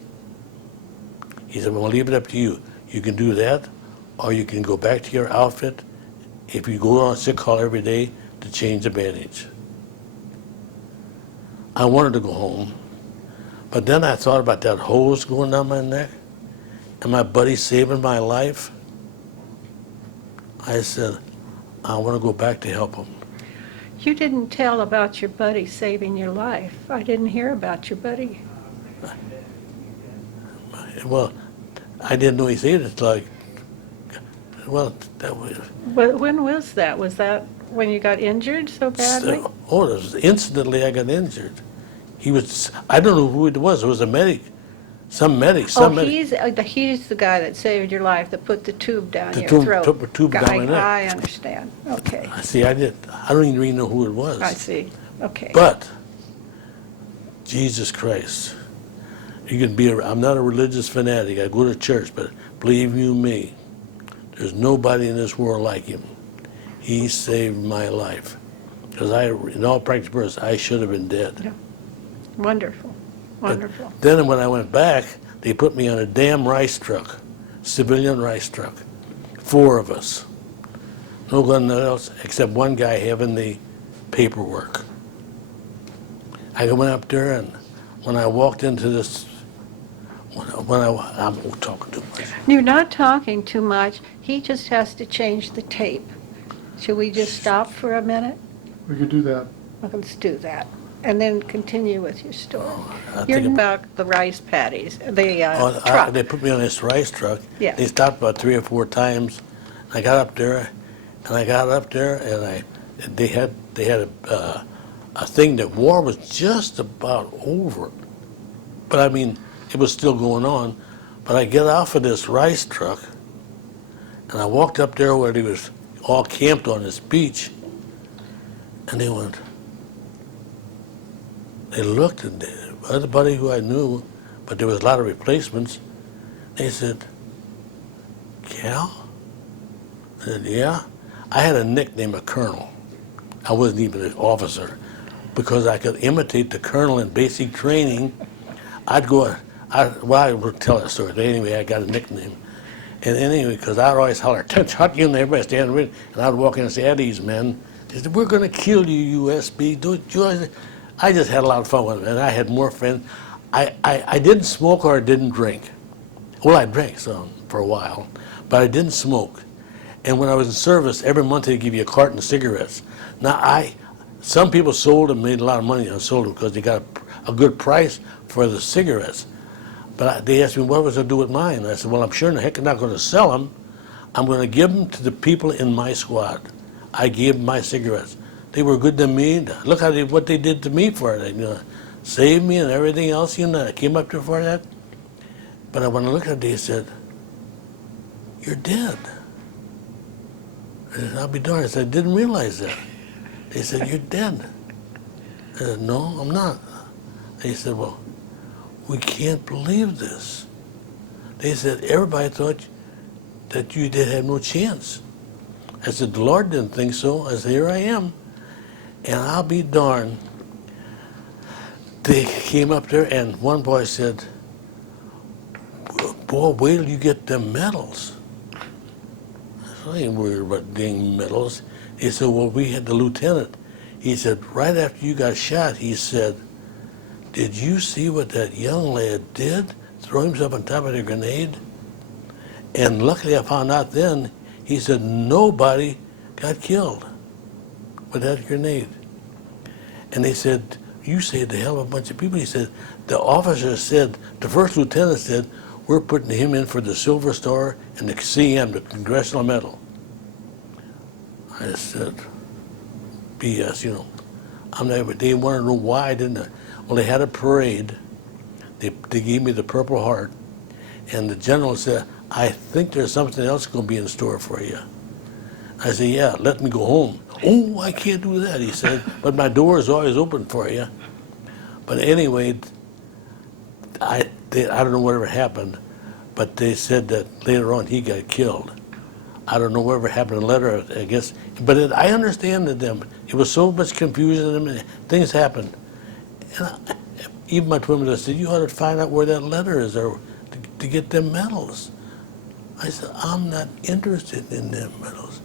He said, "Well, I'll leave it up to you. You can do that, or you can go back to your outfit if you go on sick call every day to change the bandage." I wanted to go home, but then I thought about that hose going down my neck and my buddy saving my life. I said, I want to go back to help him. You didn't tell about your buddy saving your life. I didn't hear about your buddy. Well, I didn't know he saved it. That was. But when was that? Was that when you got injured so badly? It was instantly I got injured. He was, I don't know who it was. It was a medic. Some medic. He's the guy that saved your life, that put the tube down The your tube- throat. took the tube down my neck. I understand. Okay. See, I don't even really know who it was. I see. Okay. But Jesus Christ, you can I'm not a religious fanatic. I go to church, but believe you me, there's nobody in this world like him. He saved my life. Because in all practical purposes, I should have been dead. Yeah. Wonderful. Wonderful. But then when I went back, they put me on a damn rice truck, civilian rice truck. 4 of us. No one else except one guy having the paperwork. I went up there, and when I walked into this, I'm talking too much. You're not talking too much. He just has to change the tape. Should we just stop for a minute? We could do that. Well, let's do that, and then continue with your story. I You're think about the rice patties, the Oh, truck. they put me on this rice truck. Yeah. They stopped about 3 or 4 times. I got up there, and they had a thing that war was just about over. But I mean, it was still going on. But I get off of this rice truck, and I walked up there where they was all camped on this beach, and they looked, and everybody who I knew, but there was a lot of replacements. They said, "Cal?" I said, "Yeah." I had a nickname, a colonel. I wasn't even an officer, because I could imitate the colonel in basic training. I would tell that story. But anyway, I got a nickname. And anyway, because I'd always holler, "Touch, hot you," and everybody standing with, and I'd walk in and say, "At ease, men." They said, "We're going to kill you, USB. Don't you?" I just had a lot of fun with it, and I had more friends. I didn't smoke or I didn't drink. Well, I drank some for a while, but I didn't smoke. And when I was in service, every month they'd give you a carton of cigarettes. Now, some people sold and made a lot of money on sold them because they got a good price for the cigarettes. But they asked me what was I to do with mine. I said, well, I'm sure in the heck I'm not going to sell them. I'm going to give them to the people in my squad. I gave them my cigarettes. They were good to me. Look what they did to me for it. Saved me and everything else. I came up there for that. But when I looked at it, they said, "You're dead." I said, "I'll be darned." I said, "I didn't realize that." They said, "You're dead." I said, "No, I'm not." They said, "Well, we can't believe this." They said, "Everybody thought that you did have no chance." I said, "The Lord didn't think so." I said, "Here I am." And I'll be darned. They came up there, and one boy said, "Boy, wait till you get them medals." I said, "I ain't worried about dang medals." He said, "Well, we had the lieutenant." He said, "Right after you got shot," he said, "Did you see what that young lad did? Throw himself on top of the grenade?" And luckily I found out then, he said, nobody got killed with that grenade. And they said, "You saved a hell of a bunch of people." He said, "The officer said, the first lieutenant said, we're putting him in for the Silver Star and the CM, the Congressional Medal." I said, BS, they want to know why I didn't. Well, they had a parade. They gave me the Purple Heart. And the general said, "I think there's something else going to be in store for you." I said, "Yeah, let me go home." "Oh, I can't do that," he said, "but my door is always open for you." But anyway, I don't know whatever happened, but they said that later on he got killed. I don't know whatever happened in the letter, I guess. But I understand that it was so much confusion and things happened. And even my twin brother said, "You ought to find out where that letter is or to get them medals." I said, "I'm not interested in them medals.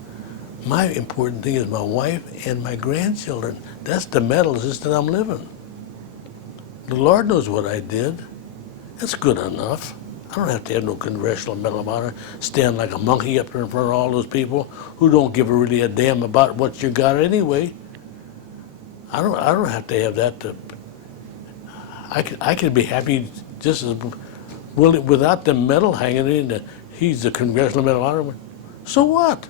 My important thing is my wife and my grandchildren. That's the medals, is that I'm living. The Lord knows what I did. That's good enough. I don't have to have no Congressional Medal of Honor, stand like a monkey up there in front of all those people who don't give a damn about what you got anyway. I don't have to have that. I could be happy just as willing without the medal hanging in that he's the Congressional Medal of Honor. So what?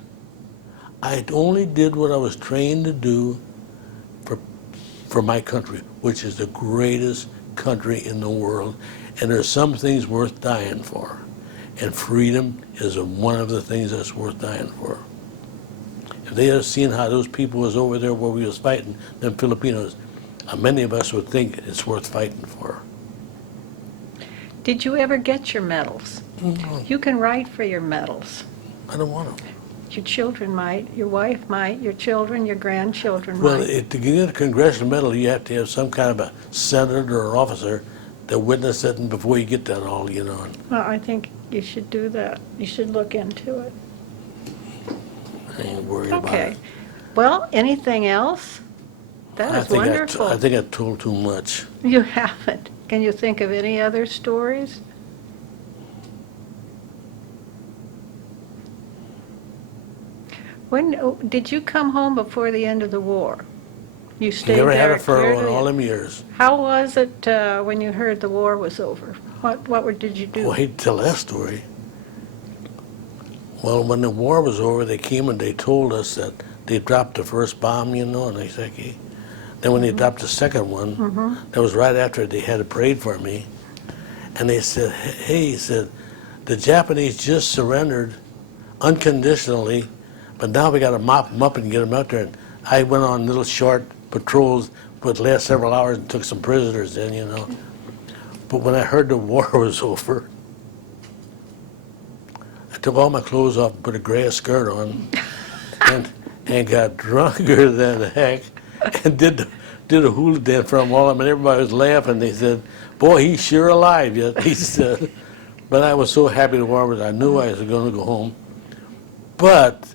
I only did what I was trained to do for my country, which is the greatest country in the world. And there's some things worth dying for. And freedom is one of the things that's worth dying for. If they had seen how those people was over there where we was fighting, them Filipinos, many of us would think it's worth fighting for. Did you ever get your medals? No, You can write for your medals. I don't want them. Your children might, your wife might, your children, your grandchildren Well, might. to get a congressional medal, you have to have some kind of a senator or officer that witness it before you get that all, And Well, I think you should do that. You should look into it. I ain't worried about Okay. it. Well, anything else? That I is think wonderful. I think I told too much. You haven't. Can you think of any other stories? When did you come home before the end of the war? You stayed Never had there a furlough in clearly? all them years. How was it when you heard the war was over? Did you do? Well, I hate to tell that story. Well, when the war was over, they came and they told us that they dropped the first bomb, you know, and I said, okay. Then when they dropped the second one, that was right after they had a parade for me, and they said, hey, he said, the Japanese just surrendered unconditionally, but now we got to mop them up and get them out there. And I went on little short patrols for the last several hours and took some prisoners in, you know. But when I heard the war was over, I took all my clothes off and put a gray skirt on and got drunker than heck and did a hula dance from all of them, and everybody was laughing. They said, boy, he's sure alive yet, he said. But I was so happy the war was, I knew I was going to go home. But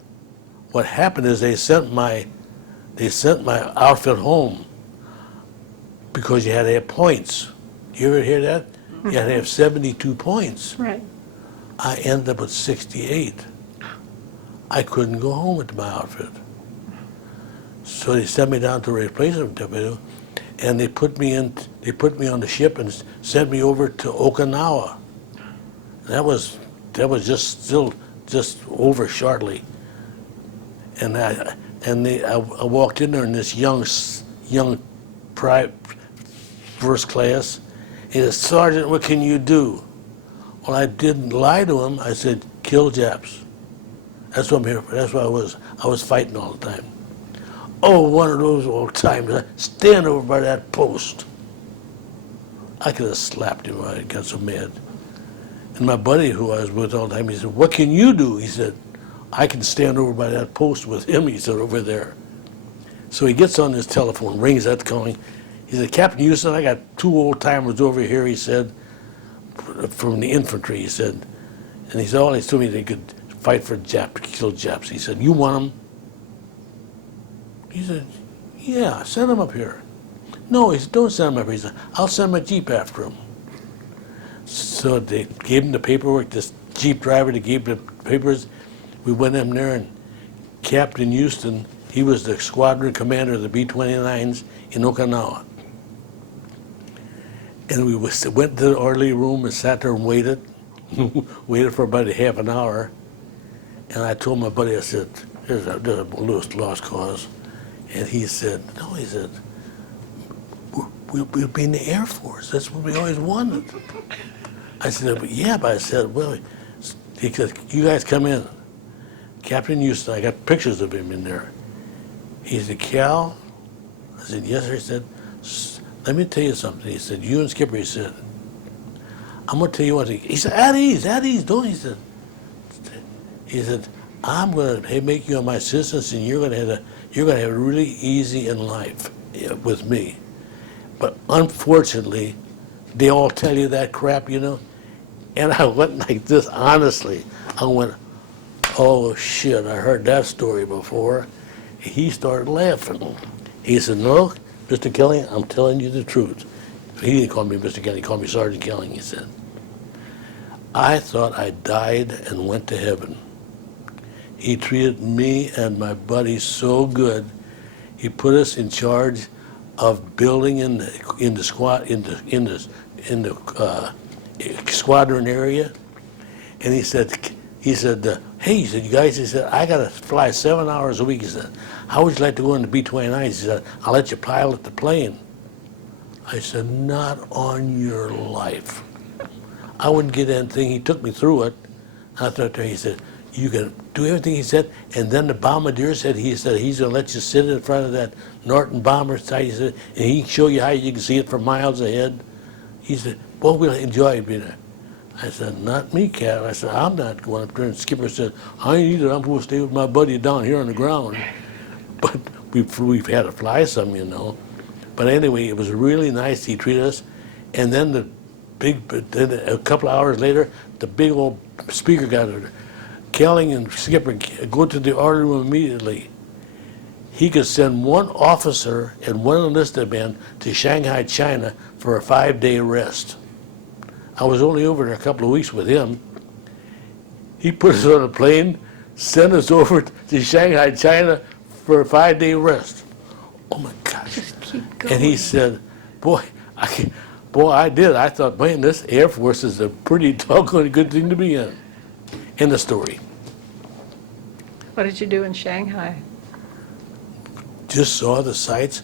what happened is they sent my outfit home because you had to have points. You ever hear that? You had to have 72 points. Right. I ended up with 68. I couldn't go home with my outfit. So they sent me down to a replacement depot, and they put me on the ship and sent me over to Okinawa. That was just over shortly. And I walked in there in this young first class. He said, Sergeant, what can you do? Well, I didn't lie to him. I said, kill Japs. That's what I'm here for. That's what I was fighting all the time. Oh, one of those old times, I stand over by that post. I could have slapped him. I got so mad. And my buddy who I was with all the time, he said, what can you do? He said, I can stand over by that post with him, he said, over there. So he gets on his telephone, rings that calling. He said, Captain Houston, I got two old timers over here, he said, from the infantry, he said. And he said, all they told me they could fight for Japs, kill Japs. He said, you want them? He said, yeah, send them up here. No, he said, don't send them up here. He said, I'll send my Jeep after them. So they gave him the paperwork, this Jeep driver, they gave the papers. We went in there, and Captain Houston, he was the squadron commander of the B-29s in Okinawa. And we went to the orderly room and sat there and waited, waited for about a half an hour. And I told my buddy, I said, there's a lost cause. And he said, no, he said, we'll be in the Air Force. That's what we always wanted. I said, yeah, but I said, well, he said, you guys come in. Captain Houston, I got pictures of him in there. He said, Cal? I said, yes, sir. He said, let me tell you something. He said, you and Skipper, he said, I'm going to tell you one thing. He said, at ease, don't he? He said, I'm going to make you my assistant, and you're going to have it really easy in life with me. But unfortunately, they all tell you that crap, you know? And I went like this, honestly. I went, oh, shit, I heard that story before. He started laughing. He said, no, Mr. Koelling, I'm telling you the truth. He didn't call me Mr. Koelling, he called me Sergeant Koelling, he said. I thought I died and went to heaven. He treated me and my buddy so good. He put us in charge of building in the squadron area, and he said, hey, he said, you guys, he said, I got to fly 7 hours a week. He said, how would you like to go in the B-29? He said, I'll let you pilot the plane. I said, not on your life. I wouldn't get anything. He took me through it. I thought there, he said, you can do everything he said, and then the bombardier said he's going to let you sit in front of that Norton bomber sight, he said, and he can show you how you can see it from miles ahead. He said, well, we'll enjoy being there. I said, not me, Cap. I said, I'm not going up there. And Skipper said, I ain't either. I'm going to stay with my buddy down here on the ground. But we've had to fly some, you know. But anyway, it was really nice. He treated us. And then then a couple of hours later, the big old speaker got it. Koelling and Skipper, go to the order room immediately. he could send one officer and one enlisted man to Shanghai, China for a 5-day rest. I was only over there a couple of weeks with him. He put us on a plane, sent us over to Shanghai, China for a 5-day rest. Oh my gosh. Just keep going. And he said, boy, I did. I thought, man, this Air Force is a pretty doggone good thing to be in. End of story. What did you do in Shanghai? Just saw the sights.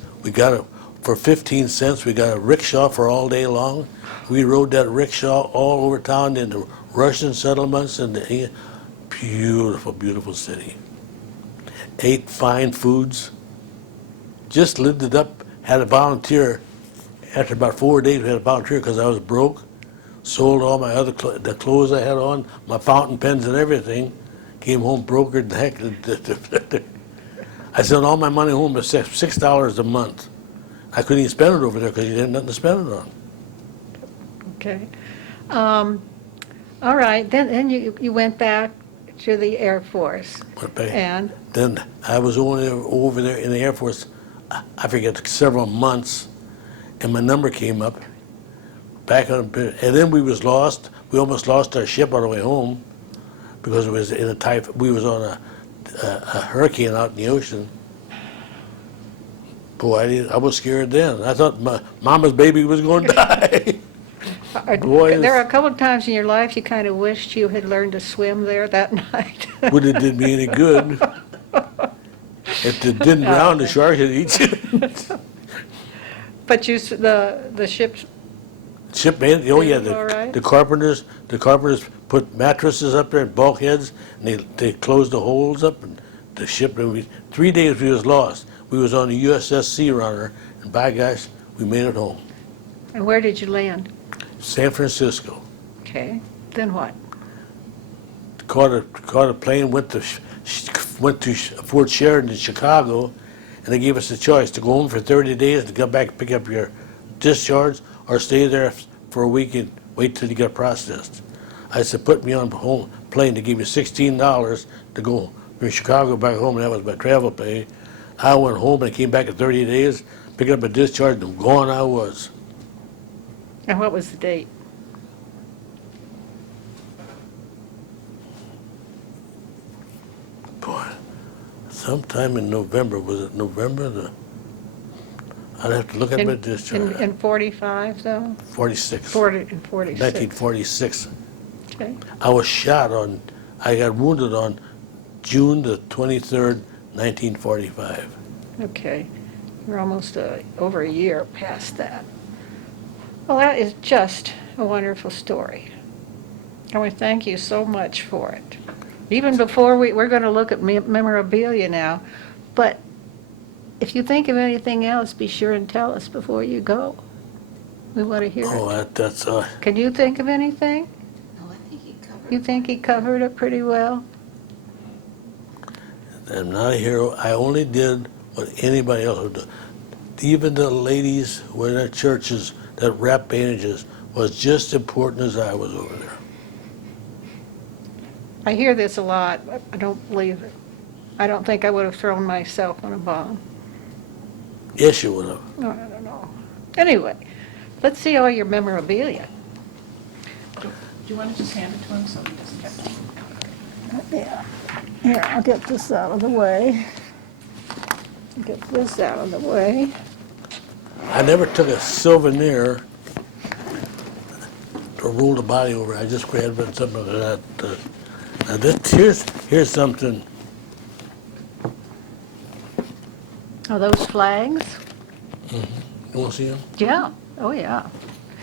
For 15 cents, we got a rickshaw for all day long. We rode that rickshaw all over town in the Russian settlements and the beautiful, beautiful city. Ate fine foods. Just lived it up. Had a volunteer. After about 4 days, we had a volunteer because I was broke. Sold all my other the clothes I had on, my fountain pens and everything. Came home, brokered the heck. I sent all my money home to $6 a month. I couldn't even spend it over there because you had nothing to spend it on. Okay. All right, then you went back to the Air Force. And then I was only over there in the Air Force, I forget, several months, and my number came up. Back on, and then we was lost. We almost lost our ship on the way home because it was in a typhoon. We was on a hurricane out in the ocean. Boy, I was scared then. I thought my mama's baby was going to die. Boy, there were a couple of times in your life you kind of wished you had learned to swim there that night. Would it did me any good? If it didn't drown, the shark would eat you. But the ship's Shipman, oh yeah, all right. the carpenters put mattresses up there and bulkheads, and they closed the holes up, and the ship. 3 days we was lost. We was on the USS Sea Runner, and by gosh, we made it home. And where did you land? San Francisco. Okay. Then what? Caught a plane, went to Fort Sheridan in Chicago, and they gave us a choice to go home for 30 days to come back and pick up your discharge, or stay there for a week and wait till you get processed. I said, put me on a home plane to give me $16 to go from Chicago back home, and that was my travel pay. I went home and I came back in 30 days, picked up a discharge, and gone I was. And what was the date? Boy, sometime in November. Was it November? I'd have to look at my discharge. In 45, though? 46. 46. 1946. Okay. I got wounded on June the 23rd, 1945. Okay. You're almost over a year past that. Well, that is just a wonderful story. And we thank you so much for it. Even before we're going to look at memorabilia now, but if you think of anything else, be sure and tell us before you go. We want to hear it. That's Can you think of anything? No, I think he covered. You think he covered it pretty well? I'm not a hero. I only did what anybody else would do. Even the ladies who were in their churches that wrapped bandages was just as important as I was over there. I hear this a lot, but I don't believe it. I don't think I would have thrown myself on a bomb. Yes, you would have. No, I don't know. Anyway, let's see all your memorabilia. Do you want to just hand it to him so he doesn't get it? Yeah. Here, I'll get this out of the way. Get this out of the way. I never took a souvenir to roll the body over. I just grabbed something of that. Now here's something. Oh, those flags? You want to see them? Yeah. Oh, yeah.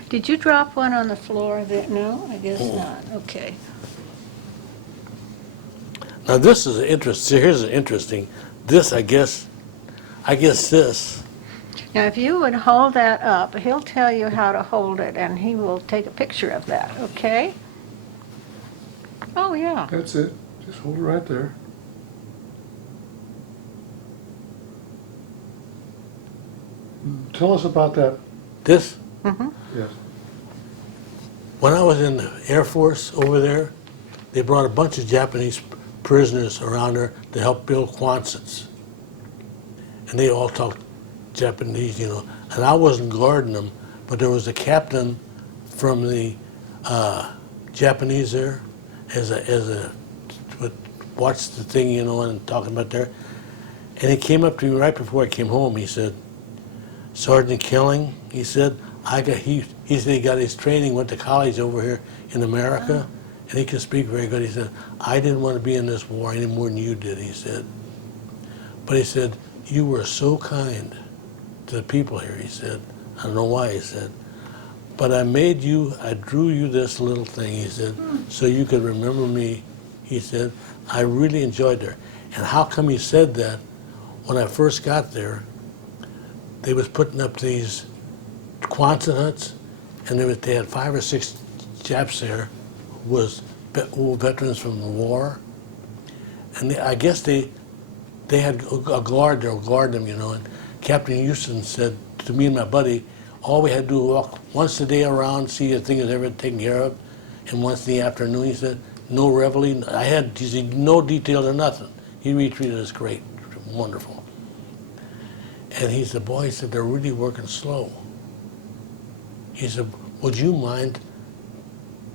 Did you drop one on the floor there? No, I guess not. Okay. Now this is interesting. Here's an interesting. This I guess this. Now, if you would hold that up, he'll tell you how to hold it, and he will take a picture of that, okay? Oh, yeah. That's it. Just hold it right there. Tell us about that. This. Yes. When I was in the Air Force over there, they brought a bunch of Japanese prisoners around there to help build Quonsets. and they all talked Japanese, you know. And I wasn't guarding them, but there was a captain from the Japanese there, would watch the thing, you know, and talking about there. And he came up to me right before I came home. He said, "Sergeant Koelling," he said, he said he got his training, went to college over here in America, and he could speak very good. He said, "I didn't want to be in this war any more than you did," he said. But he said, "You were so kind to the people here," he said. "I don't know why," he said. "But I drew you this little thing," he said, "so you could remember me," he said. "I really enjoyed there." And how come he said that? When I first got there, they was putting up these Quonset huts, and they had 5 or 6 Japs there who was old veterans from the war. And I guess they had a guard there, guard them, you know. And Captain Houston said to me and my buddy, all we had to do was walk once a day around, see if things was ever taken care of, and once in the afternoon, he said, no reveille. He said, no details or nothing. He treated us great, wonderful. And he said, boy, he said, they're really working slow. He said, would you mind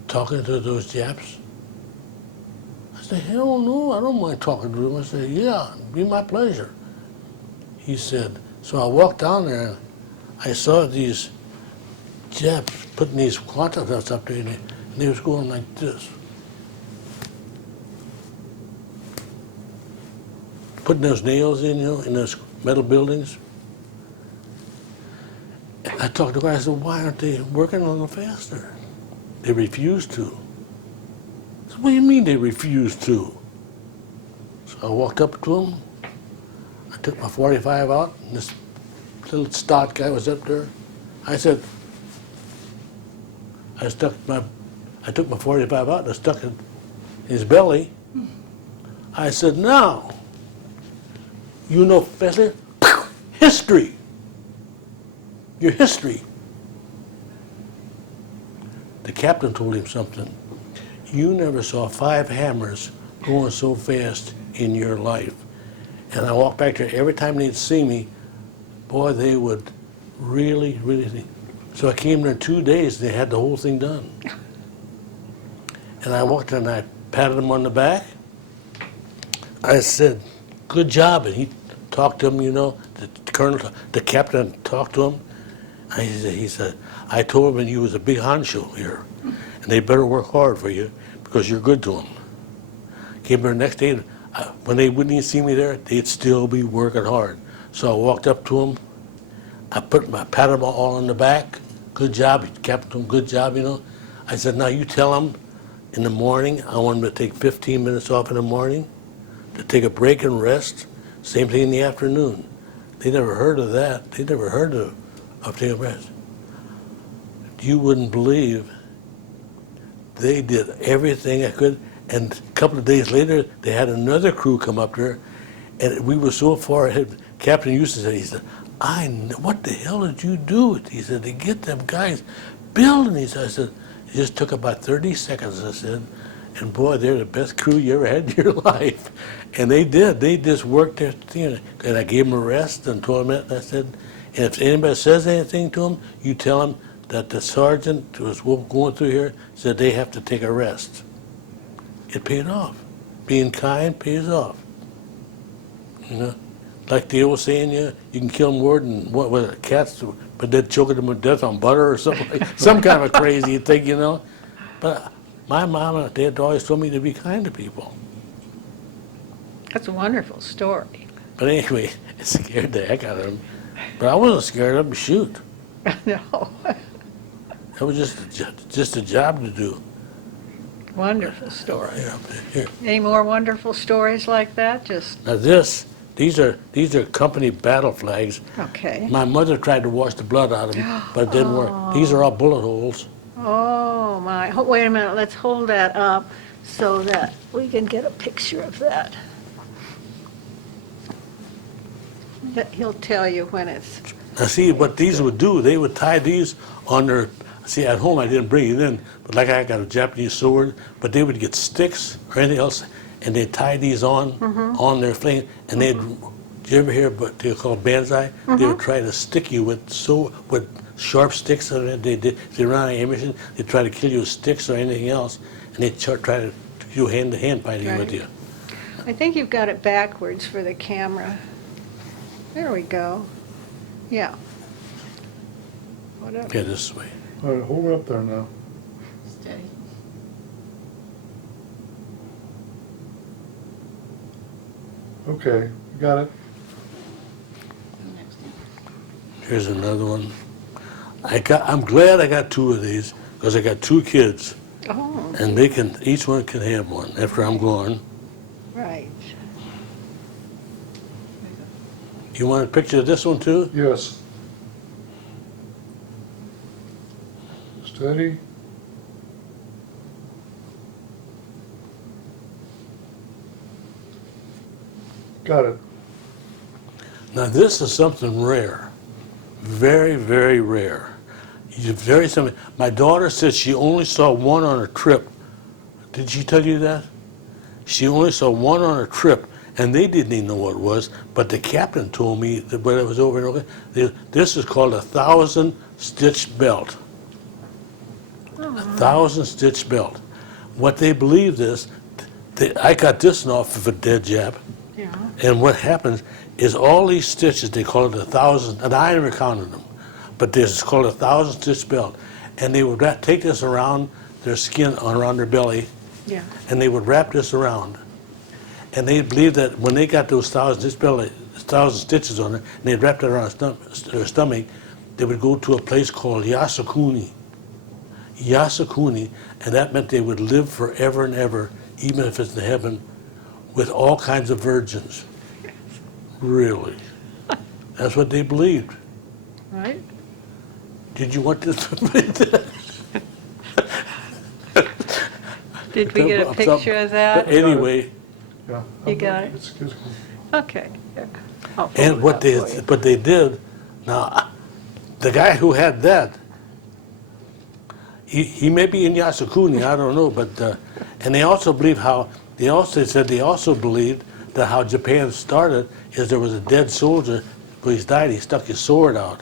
talking to those Japs? I said, hell no, I don't mind talking to them. I said, yeah, it'd be my pleasure. He said, so I walked down there and I saw these Japs putting these Quonset huts up there, and they was going like this. Putting those nails in, you know, in those metal buildings. And I talked to the guy, I said, why aren't they working a little faster? They refuse to. I said, what do you mean they refuse to? So I walked up to them. I took my 45 out, and this little stout guy was up there. I said, I took my 45 out and I stuck it in his belly. I said, now, you know, Fessler, history. Your history. The captain told him something. You never saw 5 hammers going so fast in your life. And I walked back there, every time they'd see me, boy, they would really, really. So I came there in 2 days, they had the whole thing done. And I walked in and I patted him on the back. I said, good job. And he talked to him, you know, the captain talked to him. And he said, I told him you was a big honcho here, and they better work hard for you because you're good to them. Came there the next day, when they wouldn't even see me there, they'd still be working hard. So I walked up to them, I patted them all on the back. Good job, Captain, good job, you know. I said, now you tell them in the morning, I want them to take 15 minutes off in the morning, to take a break and rest. Same thing in the afternoon. They never heard of that. They never heard of taking a rest. You wouldn't believe they did everything I could. And a couple of days later, they had another crew come up there, and we were so far ahead. Captain Houston said, he said, what the hell did you do? He said, to get them guys building these. I said, it just took about 30 seconds, I said. And boy, they're the best crew you ever had in your life. And they did. They just worked their thing. And I gave them a rest and told them that. And I said, and if anybody says anything to them, you tell them that the sergeant who was going through here said they have to take a rest. It paid off. Being kind pays off. You know? Like the old saying, you can kill them more than what cats do, but they're choking them to death on butter or something, like, some kind of crazy thing, you know. But my mom and dad always told me to be kind to people. That's a wonderful story. But anyway, it scared the heck out of them. But I wasn't scared of them. Shoot, No. that was just a job to do. Wonderful story. Here. Any more wonderful stories like that? Just, Now these are company battle flags. okay. My mother tried to wash the blood out of them, but it didn't work. These are all bullet holes. Oh, my. Wait a minute. Let's hold that up so that we can get a picture of that. He'll tell you when it's, Now see, what these would do, they would tie these on their, see at home I didn't bring it in, but like I got a Japanese sword, but they would get sticks or anything else, and they'd tie these on their thing, and they'd Did you ever hear what they call banzai? They would try to stick you with sharp sticks. If they ran out of ammunition, they try to kill you with sticks or anything else, and they try to do hand-to-hand fighting with Right. you. I think you've got it backwards for the camera. There we go. Yeah. Whatever. Okay, this way. All right, hold it up there now. Steady. Okay, got it. Next thing. Here's another one. I'm glad I got two of these because I got two kids, Oh, and each one can have one after I'm gone. right. There you go. You want a picture of this one too? Yes. Steady. Got it. Now this is something rare, very, very rare. Very something. My daughter said she only saw one on a trip. Did she tell you that? She only saw one on a trip, and they didn't even know what it was. But the captain told me that when it was over and over, this is called a 1,000-stitch belt. A 1,000-stitch belt. What they believe is, I got this off of a dead Jap. Yeah. And what happens is all these stitches, they call it 1,000, and I never counted them, but this is called a 1,000-stitch belt. And they would take this around their skin, around their belly, Yeah. and they would wrap this around. And they believed that when they got those 1,000 stitches on it, and they wrapped it around their stomach, they would go to a place called Yasukuni. Yasukuni, and that meant they would live forever and ever, even if it's in heaven, with all kinds of virgins. Really. That's what they believed. Right? Did you want this? Did we get a picture of that? But anyway, Yeah. You got it? It's Okay. Here. I'll fold and it what up they for you. but they did. Now, the guy who had that, he may be in Yasukuni, I don't know, but and they also believe they also believed that how Japan started is there was a dead soldier when he died, he stuck his sword out.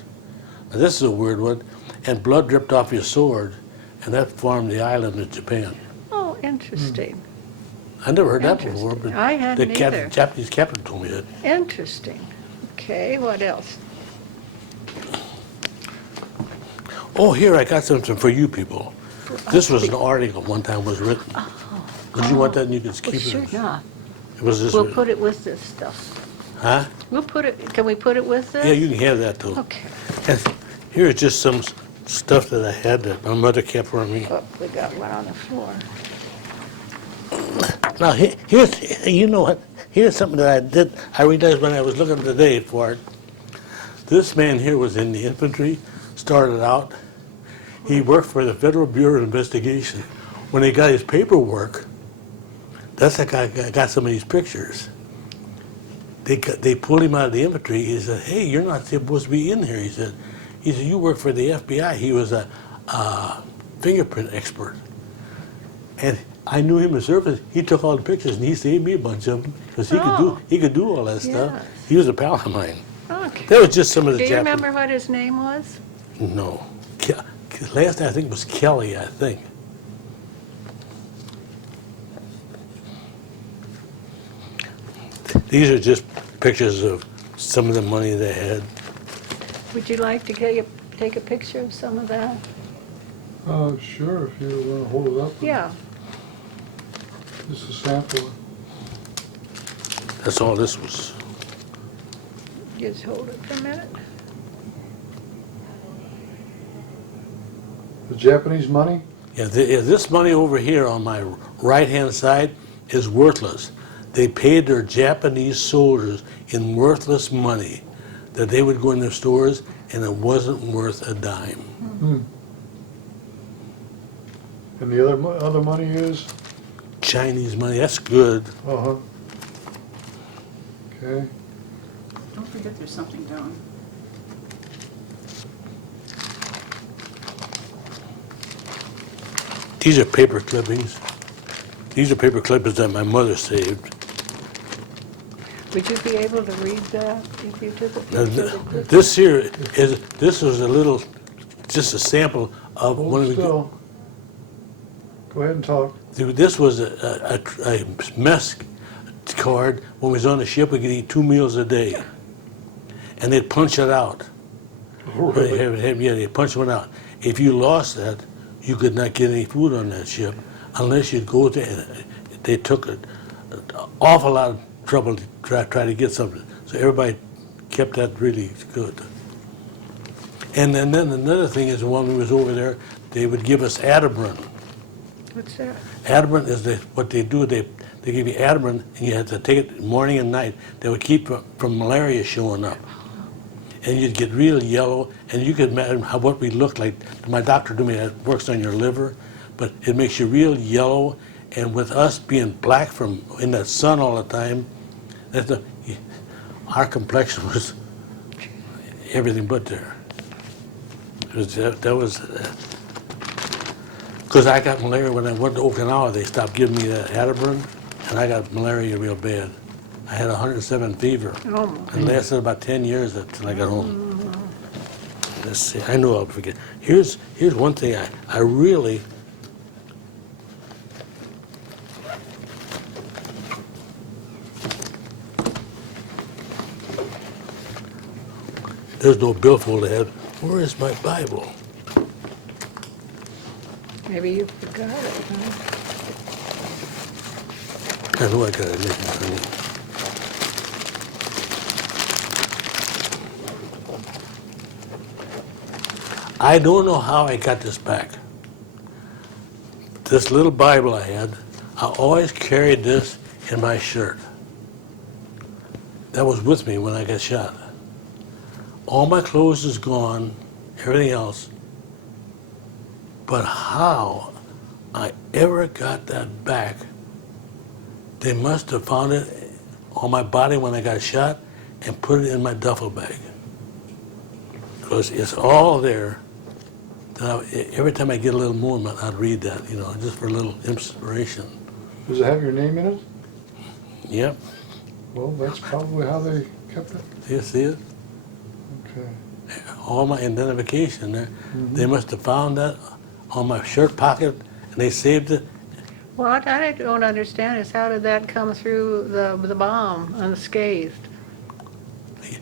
Now this is a weird one, and blood dripped off his sword, and that formed the island of Japan. Oh, interesting. I never heard that before, Interesting. but I hadn't either. Japanese captain told me that. Interesting. Okay, what else? Oh, here, I got something for you people. This was an article one time was written. Would you want that and you could Well, keep sure it? not. It was this, We'll put it with this stuff. huh? We'll put it, can we put it with this? Yeah, you can have that too. Okay. And here's just some stuff that I had that my mother kept for me. Oh, we got one on the floor. Now, here's, you know what, here's something that I realized when I was looking today for it. This man here was in the infantry, started out. He worked for the Federal Bureau of Investigation. When he got his paperwork, that's the guy got some of these pictures. They pulled him out of the infantry. He said, "Hey, you're not supposed to be in here." He said, "You work for the FBI." He was a fingerprint expert, and I knew him as service. He took all the pictures and he saved me a bunch of them because Oh. he could do all that stuff. Yes. He was a pal of mine. Okay. That was just some of the Do you Japanese. remember what his name was? No, last I think was Kelly. I think. These are just pictures of some of the money they had. Would you like to take a picture of some of that? Sure, if you want to hold it up. Yeah. Just a sample. That's all this was. Just hold it for a minute. The Japanese money? Yeah, this money over here on my right-hand side is worthless. They paid their Japanese soldiers in worthless money that they would go in their stores and it wasn't worth a dime. Hmm. And the other money is? Chinese money, that's good. Uh-huh. Okay. Don't forget there's something down. These are paper clippings. These are paper clippings that my mother saved. Would you be able to read that if you took a Now, picture of the this here this was a little, just a sample of when Hold we. still. Go ahead and talk. This was a mess card. When we was on the ship, we could eat 2 meals a day, and they'd punch it out. Really? Yeah, they punch one out. If you lost that, you could not get any food on that ship unless you'd go to. They took an awful lot of trouble to try to get something. So everybody kept that really good. And then another thing is, when we was over there, they would give us Atabrun. What's that? Atabrun is what they do. They give you Atabrun, and you have to take it morning and night. They would keep from malaria showing up, and you'd get real yellow. And you could imagine what we looked like. My doctor told me that works on your liver, but it makes you real yellow. And with us being black from in the sun all the time, our complexion was everything but there. It was, that was. Because I got malaria when I went to Okinawa, they stopped giving me that Atabrun, and I got malaria real bad. I had 107 fever. Oh, It lasted about 10 years until I got home. Let's see, I know I'll forget. Here's one thing I really, there's no billfold ahead. Where is my Bible? maybe you forgot it, huh? I know I got it. Honey. I don't know how I got this back. This little Bible I had, I always carried this in my shirt. That was with me when I got shot. All my clothes is gone, everything else. But how I ever got that back, they must have found it on my body when I got shot and put it in my duffel bag. Because it's all there. Every time I get a little moment, I'd read that, just for a little inspiration. Does it have your name in it? Yep, Well, that's probably how they kept it. you see it? Okay. All my identification there. They must have found that on my shirt pocket, and they saved it. What I don't understand is how did that come through the bomb unscathed?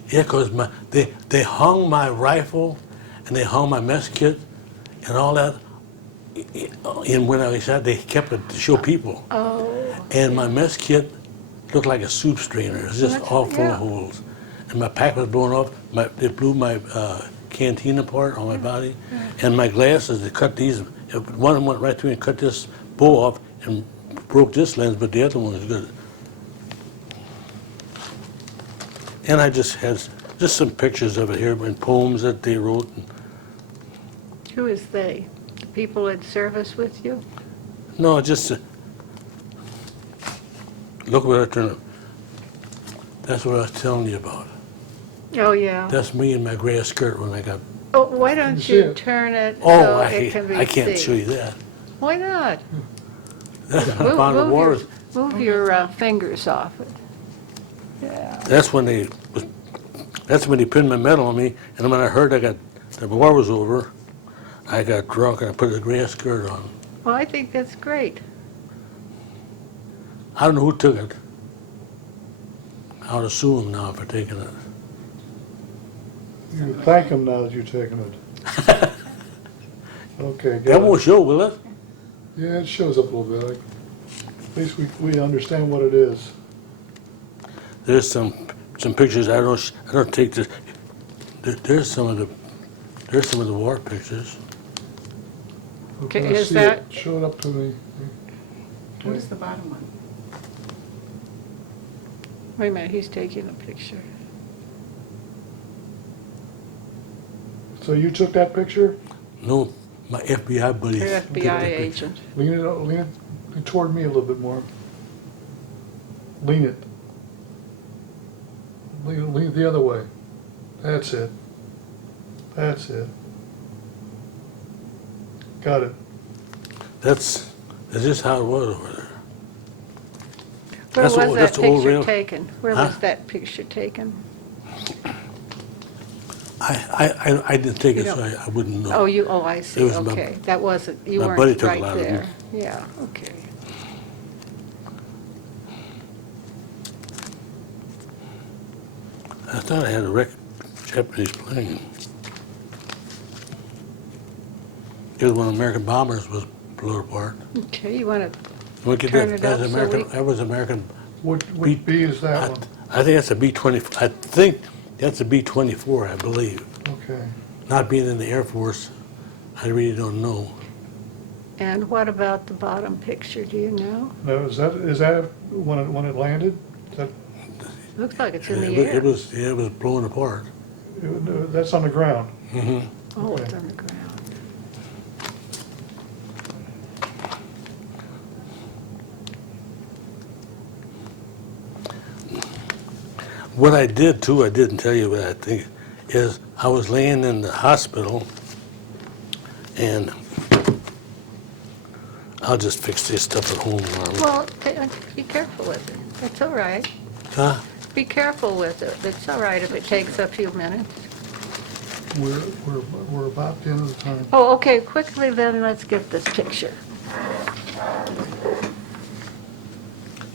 Yeah, because they hung my rifle, and they hung my mess kit, and all that. And when I was shot, they kept it to show people. Oh. And my mess kit looked like a soup strainer. It was just all full of holes. And my pack was blown off. They blew my canteen apart on my body. And my glasses, they cut these. One of them went right through and cut this bow off and broke this lens, but the other one was good. And I just had just some pictures of it here and poems that they wrote. Who is they? The people in service with you? No, just look what I turned. That's what I was telling you about. Oh, yeah. That's me in my gray skirt when I got. Oh, why don't see you it. turn it Oh, so it can be I can't seen? show you that. Why not? That's upon the war. Move your fingers off it. Yeah. That's when they pinned my medal on me, and when I heard the war was over, I got drunk and I put a gray skirt on. Well, I think that's great. I don't know who took it. I would sue him now for taking it. You thank them now that you're taking it. Okay, That good. won't show, will it? Yeah, it shows up a little bit. At least we understand what it is. There's some pictures. I don't take this. There's some of the war pictures. Okay, let's is see that- it. Show it up to me. What is the bottom one? Wait a minute, he's taking a picture. So you took that picture? No, my FBI buddies. Your took the FBI picture. agent. Lean it toward me a little bit more. Lean it. Lean it the other way. That's it. That's it. Got it. That's just how it was over there. Where That's was old- that that's the old picture rail- taken? Where Huh? was that picture taken? I didn't take You it, so don't- I wouldn't know. Oh, I see, It was my- okay. That wasn't, you my buddy weren't took a right lot of them. there. Yeah, okay. I thought I had a Japanese plane. It was when American bombers was blown apart. Okay, you want to, Look at Turn that. it That's up so American. we- That was American. What B is I, that one? I think that's a B-20. I think that's a B-24. I believe. Okay. Not being in the Air Force, I really don't know. and what about the bottom picture, do you know? Now, is that when it landed? Is that, Looks like it's in the It air. was. Yeah, it was blown apart. that's on the ground? Mm-hmm. Oh, it's okay. on the ground. What I did too, I didn't tell you what I think, is I was laying in the hospital, and I'll just fix this stuff at home, Norma. Well, be careful with it. It's all right. Huh? Be careful with it. It's all right if it takes a few minutes. We're about the end of the time. Oh, okay, quickly then, let's get this picture.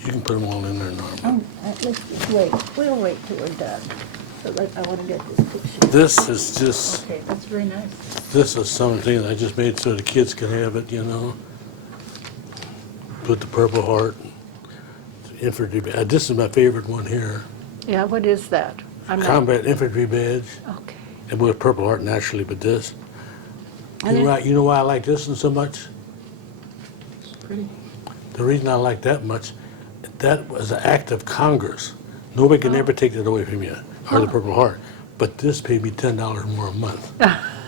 You can put them all in there, Norma. Let's just wait. We'll wait till we're done. So I want to get this picture. This is just, Okay, that's very nice. this is something I just made so the kids can have it, you know. Put the Purple Heart, infantry. This is my favorite one here. Yeah, what is that? I'm not- Combat infantry badge. Okay. It was Purple Heart naturally, but this. And You know why I like this one so much? It's pretty. The reason I like that much, that was an act of Congress. Nobody can ever take that away from you, or the Purple Heart. But this paid me $10 more a month.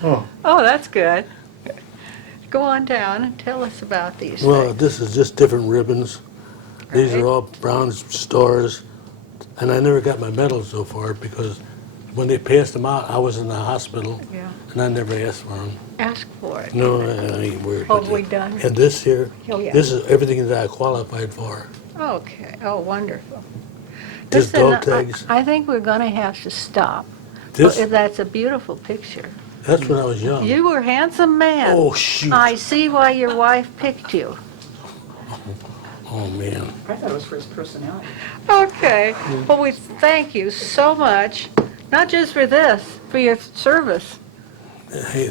Oh, Oh, that's good. Go on down and tell us about these Well, things. this is just different ribbons. These Right. are all brown stars. And I never got my medal so far because when they passed them out, I was in the hospital Yeah. and I never asked for them. Ask for it. No, I ain't worried Oh, about we that. done? And this here, Oh, yeah. this is everything that I qualified for. Okay, oh, wonderful. This Listen, dog tags. I think we're going to have to stop. This, That's a beautiful picture. that's when I was young. You were a handsome man. Oh, shoot. I see why your wife picked you. Oh, man. I thought it was for his personality. Okay, well, we thank you so much, not just for this, for your service. Hey,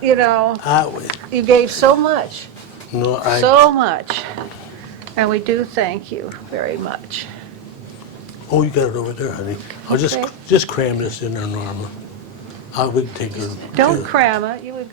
You know, I, you gave so much, no, so much. And we do thank you very much. oh, you got it over there, honey. I'll Okay. just cram this in there, Norma. We can take it. Don't cram it, you would